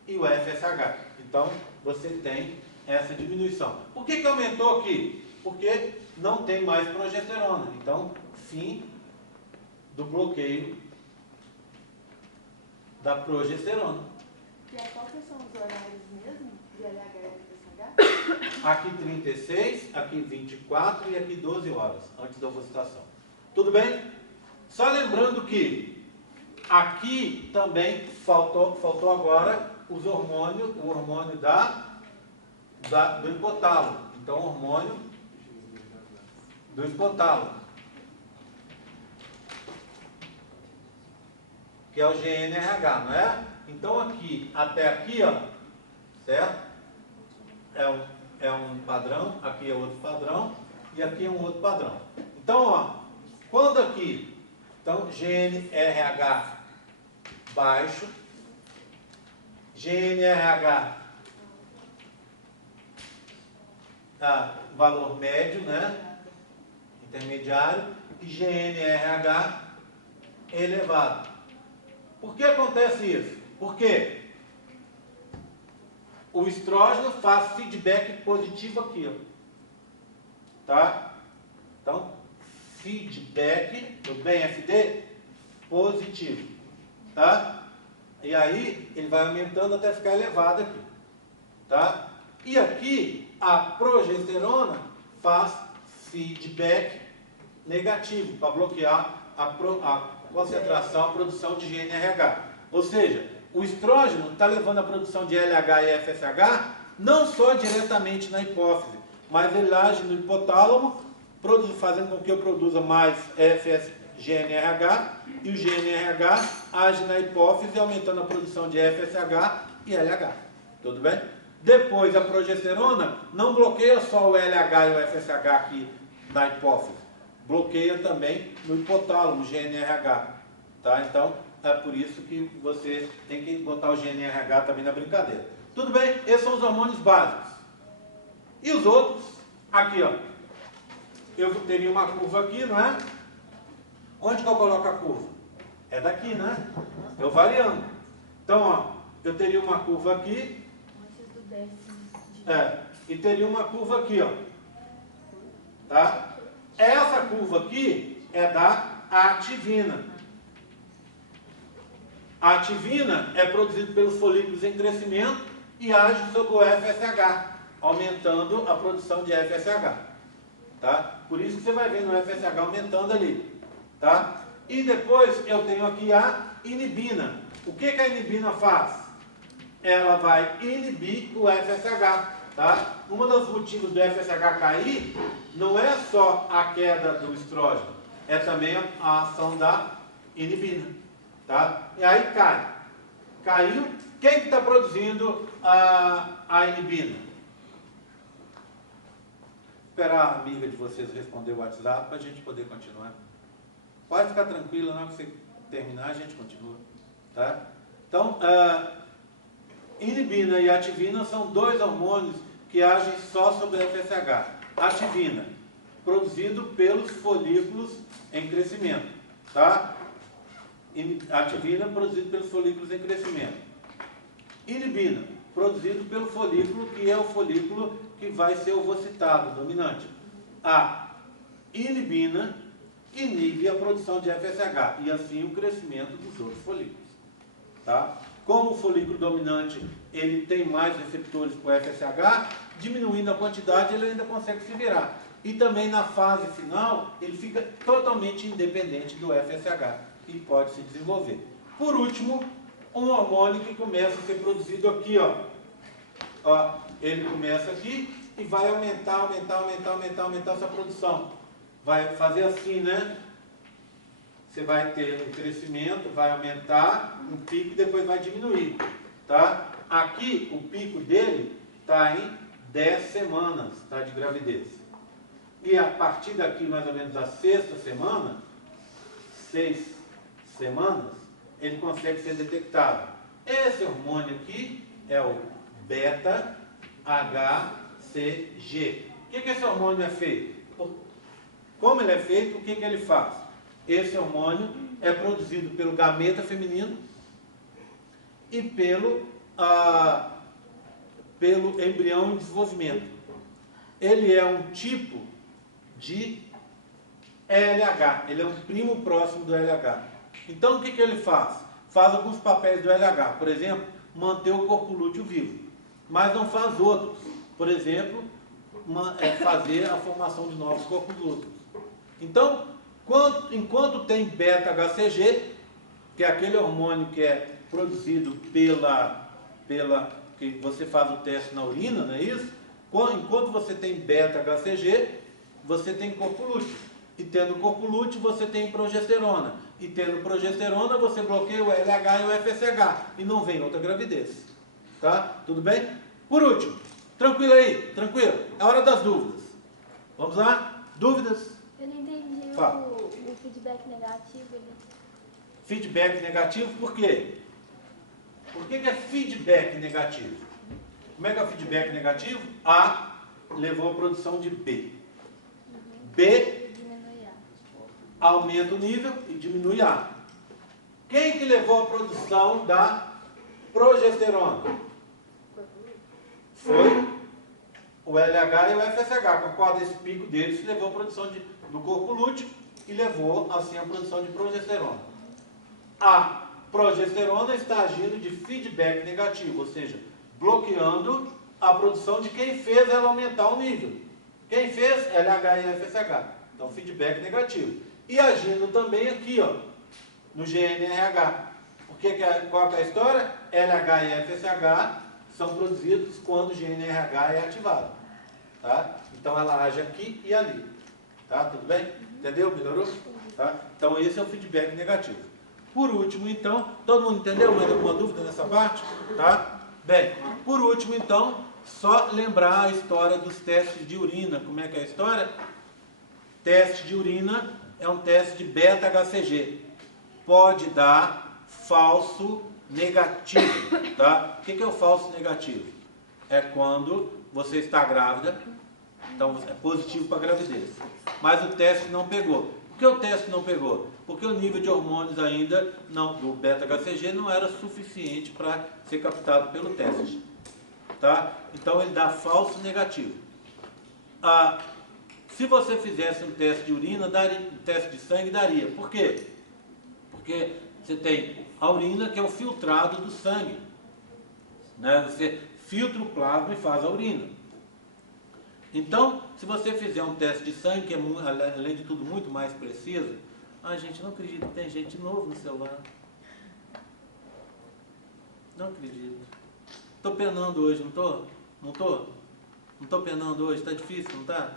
e o FSH. Então, você tem essa diminuição. Por que aumentou aqui? Porque não tem mais progesterona. Então, fim do bloqueio da progesterona. E qual que são os horários mesmo de LH e FSH? Aqui 36, aqui 24 e aqui 12 horas, antes da ovocitação. Tudo bem? Só lembrando que aqui também faltou agora os hormônios, o hormônio do hipotálamo. Então, o hormônio do hipotálamo, que é o GNRH, não é? Então, aqui, até aqui, ó, certo? É um padrão, aqui é outro padrão, e aqui é um outro padrão. Então, ó, quando aqui, então, GNRH baixo, GNRH valor médio, né? Intermediário, e GNRH elevado. Por que acontece isso? Porque O estrógeno faz feedback positivo aqui, ó. Tá? Então, feedback, tudo bem, FD? Positivo. Tá? E aí, ele vai aumentando até ficar elevado aqui. Tá? E aqui, a progesterona faz feedback negativo, para bloquear a concentração, a produção de GNRH. Ou seja, o estrógeno está levando a produção de LH e FSH não só diretamente na hipófise, mas ele age no hipotálamo, fazendo com que eu produza mais GNRH, e o GNRH age na hipófise, aumentando a produção de FSH e LH. Tudo bem? Depois, a progesterona não bloqueia só o LH e o FSH aqui na hipófise, bloqueia também no hipotálamo, o GNRH. Tá? Então, é por isso que você tem que botar o GNRH também na brincadeira. Tudo bem? Esses são os hormônios básicos. E os outros? Aqui, ó. Eu teria uma curva aqui, não é? Onde que eu coloco a curva? É daqui, né? Eu variando. Então, ó, eu teria uma curva aqui. E teria uma curva aqui, ó. Tá? Essa curva aqui é da ativina. A ativina é produzida pelos folículos em crescimento e age sobre o FSH, aumentando a produção de FSH. Tá? Por isso que você vai ver no FSH aumentando ali. Tá? E depois eu tenho aqui a inibina. O que a inibina faz? Ela vai inibir o FSH. Tá? Um dos motivos do FSH cair não é só a queda do estrógeno, é também a ação da inibina. Tá? E aí cai. Caiu. Quem que está produzindo a inibina? Esperar a amiga de vocês responder o WhatsApp para a gente poder continuar. Pode ficar tranquila, na hora que você terminar a gente continua. Tá? Então, inibina e ativina são dois hormônios que agem só sobre o FSH. Ativina, produzido pelos folículos em crescimento. Tá? Ativina, produzido pelos folículos em crescimento. Inibina, produzido pelo folículo, que é o folículo que vai ser ovocitado, dominante. A inibina inibe a produção de FSH e assim o crescimento dos outros folículos. Tá? Como o folículo dominante ele tem mais receptores para o FSH, diminuindo a quantidade ele ainda consegue se virar. E também na fase final ele fica totalmente independente do FSH. E pode se desenvolver. Por último, um hormônio que começa a ser produzido aqui, ó. Ele começa aqui e vai aumentar essa produção. Vai fazer assim, né? Você vai ter um crescimento, vai aumentar um pico e depois vai diminuir, tá? Aqui, o pico dele está em 10 semanas, tá, de gravidez. E a partir daqui, mais ou menos, da 6ª semana, 6 semanas, ele consegue ser detectado. Esse hormônio aqui é o beta-HCG. O que esse hormônio é feito? Como ele é feito, o que ele faz? Esse hormônio é produzido pelo gameta feminino e pelo embrião em desenvolvimento. Ele é um tipo de LH, ele é um primo próximo do LH. Então, o que ele faz? Faz alguns papéis do LH, por exemplo, manter o corpo lúteo vivo, mas não faz outros. Por exemplo, fazer a formação de novos corpos lúteos. Então, enquanto tem beta-HCG, que é aquele hormônio que é produzido que você faz o teste na urina, não é isso? Enquanto você tem beta-HCG, você tem corpo lúteo. E tendo corpo lúteo, você tem progesterona. E tendo progesterona, você bloqueia o LH e o FSH. E não vem outra gravidez. Tá? Tudo bem? Por último, tranquilo aí? Tranquilo? É hora das dúvidas. Vamos lá? Dúvidas? Eu não entendi o feedback negativo ali. Feedback negativo por quê? Por que é feedback negativo? Como é que é o feedback negativo? A levou a produção de B. B aumenta o nível e diminui A. Quem que levou a produção da progesterona? foi o LH e o FSH. Concorda? Esse pico deles levou a produção do corpo lúteo e levou, assim, a produção de progesterona. A progesterona está agindo de feedback negativo, ou seja, bloqueando a produção de quem fez ela aumentar o nível. Quem fez? LH e FSH. Então, feedback negativo. E agindo também aqui, ó, no GNRH. Qual que é a história? LH e FSH são produzidos quando o GNRH é ativado. Tá? Então, ela age aqui e ali. Tá? Tudo bem? Entendeu? Melhorou? Tá? Então, esse é o feedback negativo. Por último, então, todo mundo entendeu? Mais alguma dúvida nessa parte? Tá? Bem, por último, então, só lembrar a história dos testes de urina. Como é que é a história? Teste de urina é um teste de beta-HCG. Pode dar falso negativo. Tá? O que é o falso negativo? É quando você está grávida, então é positivo para gravidez. Mas o teste não pegou. Por que o teste não pegou? Porque o nível de hormônios ainda do beta-HCG não era suficiente para ser captado pelo teste. Tá? Então ele dá falso negativo. Se você fizesse um teste de urina, um teste de sangue daria. Por quê? Porque você tem a urina, que é o filtrado do sangue. Né? Você filtra o plasma e faz a urina. Então, se você fizer um teste de sangue, que é, além de tudo, muito mais preciso... gente, não acredito que tem gente novo no celular. Não acredito. Estou penando hoje, não estou? Não estou? Não estou penando hoje? Está difícil, não está?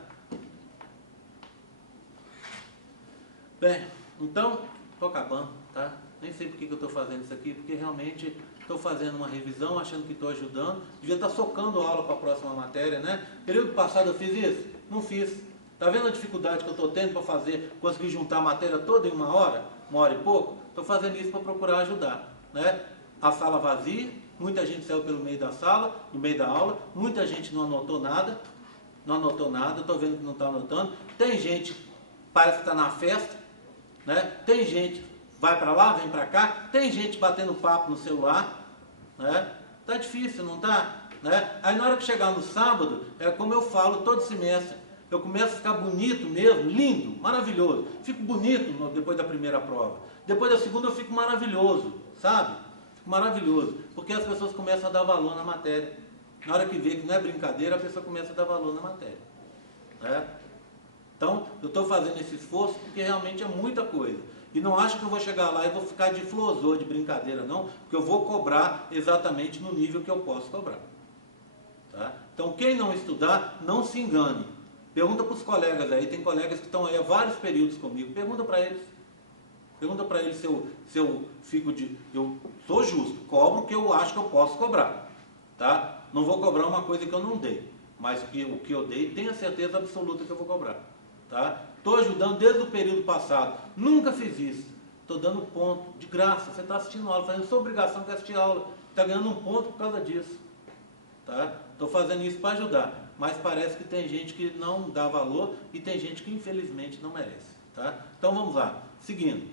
Bem, então, estou acabando, tá? Nem sei por que eu estou fazendo isso aqui, porque realmente estou fazendo uma revisão, achando que estou ajudando. Devia estar socando a aula para a próxima matéria, né? Período passado eu fiz isso? Não fiz. Está vendo a dificuldade que eu estou tendo para conseguir juntar a matéria toda em uma hora e pouco? Estou fazendo isso para procurar ajudar, né? A sala vazia, muita gente saiu pelo meio da sala, no meio da aula, muita gente não anotou nada, estou vendo que não está anotando. Tem gente, parece que está na festa, né? Tem gente, vai para lá, vem para cá, tem gente batendo papo no celular, né? Tá difícil, não tá? Né? Aí na hora que chegar no sábado, é como eu falo todo semestre, eu começo a ficar bonito mesmo, lindo, maravilhoso. Fico bonito depois da primeira prova. Depois da segunda eu fico maravilhoso, sabe? Fico maravilhoso, porque as pessoas começam a dar valor na matéria. Na hora que vê que não é brincadeira, a pessoa começa a dar valor na matéria. Né? Então, eu estou fazendo esse esforço porque realmente é muita coisa. E não acho que eu vou chegar lá e vou ficar de flosor, de brincadeira, não, porque eu vou cobrar exatamente no nível que eu posso cobrar. Tá? Então, quem não estudar, não se engane. Pergunta para os colegas aí, tem colegas que estão aí há vários períodos comigo, pergunta para eles. Pergunta para eles se eu fico de... Eu sou justo, cobro o que eu acho que eu posso cobrar. Tá? Não vou cobrar uma coisa que eu não dei, mas o que eu dei, tenho certeza absoluta que eu vou cobrar. Tá? Estou ajudando desde o período passado, nunca fiz isso. Estou dando ponto, de graça, você está assistindo aula, fazendo sua obrigação de assistir aula, está ganhando um ponto por causa disso. Tá? Estou fazendo isso para ajudar. Mas parece que tem gente que não dá valor e tem gente que infelizmente não merece. Tá? Então vamos lá. Seguindo.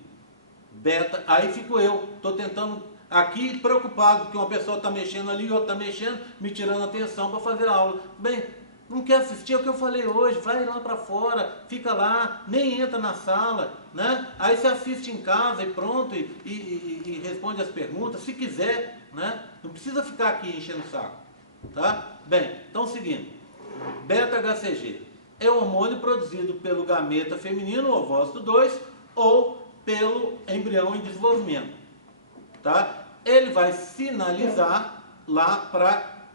Beta, aí fico eu. Estou tentando aqui preocupado que uma pessoa está mexendo ali e outra está mexendo, me tirando atenção para fazer a aula. Bem, não quer assistir o que eu falei hoje, vai lá para fora, fica lá, nem entra na sala, né? Aí você assiste em casa e pronto, e responde as perguntas, se quiser, né? Não precisa ficar aqui enchendo o saco. Tá? Bem, então seguindo. Beta-HCG é o hormônio produzido pelo gameta feminino, o ovócito 2, ou pelo embrião em desenvolvimento. Tá? Ele vai sinalizar lá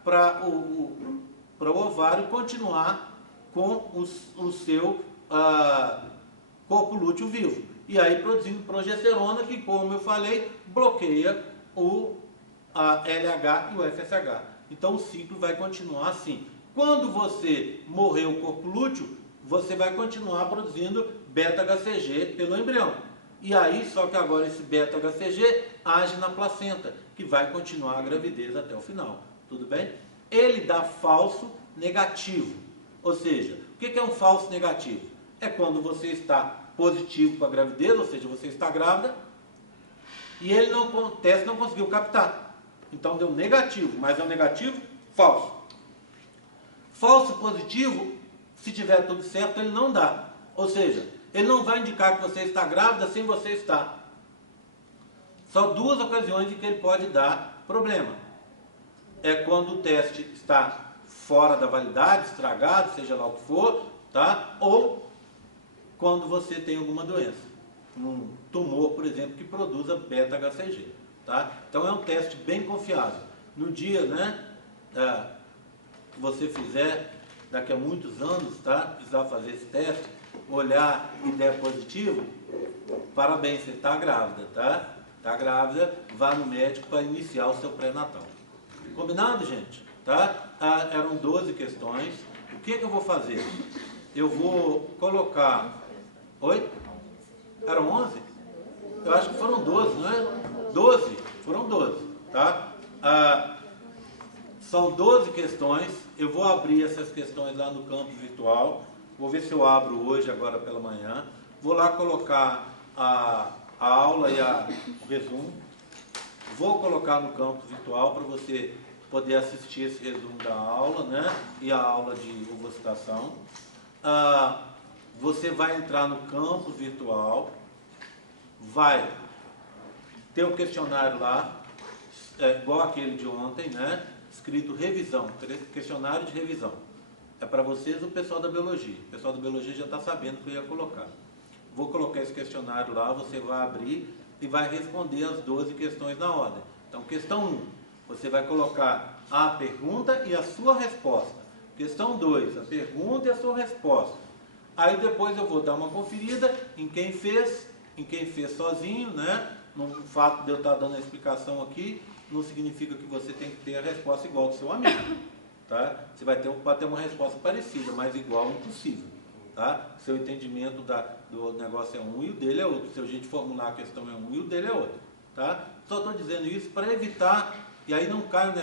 para o ovário continuar com o seu corpo lúteo vivo. E aí produzindo progesterona, que, como eu falei, bloqueia o LH e o FSH. Então o ciclo vai continuar assim. Quando você morrer o corpo lúteo, você vai continuar produzindo beta-HCG pelo embrião. E aí, só que agora esse beta-HCG age na placenta, que vai continuar a gravidez até o final. Tudo bem? Ele dá falso negativo. Ou seja, o que é um falso negativo? É quando você está positivo para a gravidez, ou seja, você está grávida, e o teste não conseguiu captar. Então deu negativo, mas é um negativo falso. Falso positivo, se tiver tudo certo, ele não dá. Ou seja, ele não vai indicar que você está grávida sem você estar. Só 2 ocasiões em que ele pode dar problema. É quando o teste está fora da validade, estragado, seja lá o que for, tá? Ou quando você tem alguma doença. Um tumor, por exemplo, que produza beta-HCG. Tá? Então é um teste bem confiável. No dia, né, que você fizer, daqui a muitos anos, tá, precisar fazer esse teste, olhar e der positivo, parabéns, você está grávida, tá? Está grávida, vá no médico para iniciar o seu pré-natal. Combinado, gente? Tá? Eram 12 questões. O que eu vou fazer? Eu vou colocar... Oi? Eram 11? Eu acho que foram 12, não é? 12? Foram 12, tá? São 12 questões. Eu vou abrir essas questões lá no campo virtual. Vou ver se eu abro hoje, agora pela manhã. Vou lá colocar a aula e o resumo. Vou colocar no campo virtual para você poder assistir esse resumo da aula, né? E a aula de ovocitação. Você vai entrar no campo virtual, vai ter o questionário lá, igual aquele de ontem, né? Escrito revisão, questionário de revisão. É para vocês o pessoal da biologia. O pessoal da biologia já está sabendo que eu ia colocar. Vou colocar esse questionário lá, você vai abrir e vai responder as 12 questões na ordem. Então, questão 1, você vai colocar a pergunta e a sua resposta. Questão 2, a pergunta e a sua resposta. Aí depois eu vou dar uma conferida em quem fez sozinho, né? O fato de eu estar dando a explicação aqui não significa que você tem que ter a resposta igual do seu amigo, tá? Você pode ter uma resposta parecida, mas igual impossível, tá? Seu entendimento do negócio é um e o dele é outro. Seu jeito de formular a questão é um e o dele é outro, tá? Só estou dizendo isso para evitar, e aí não caio nessa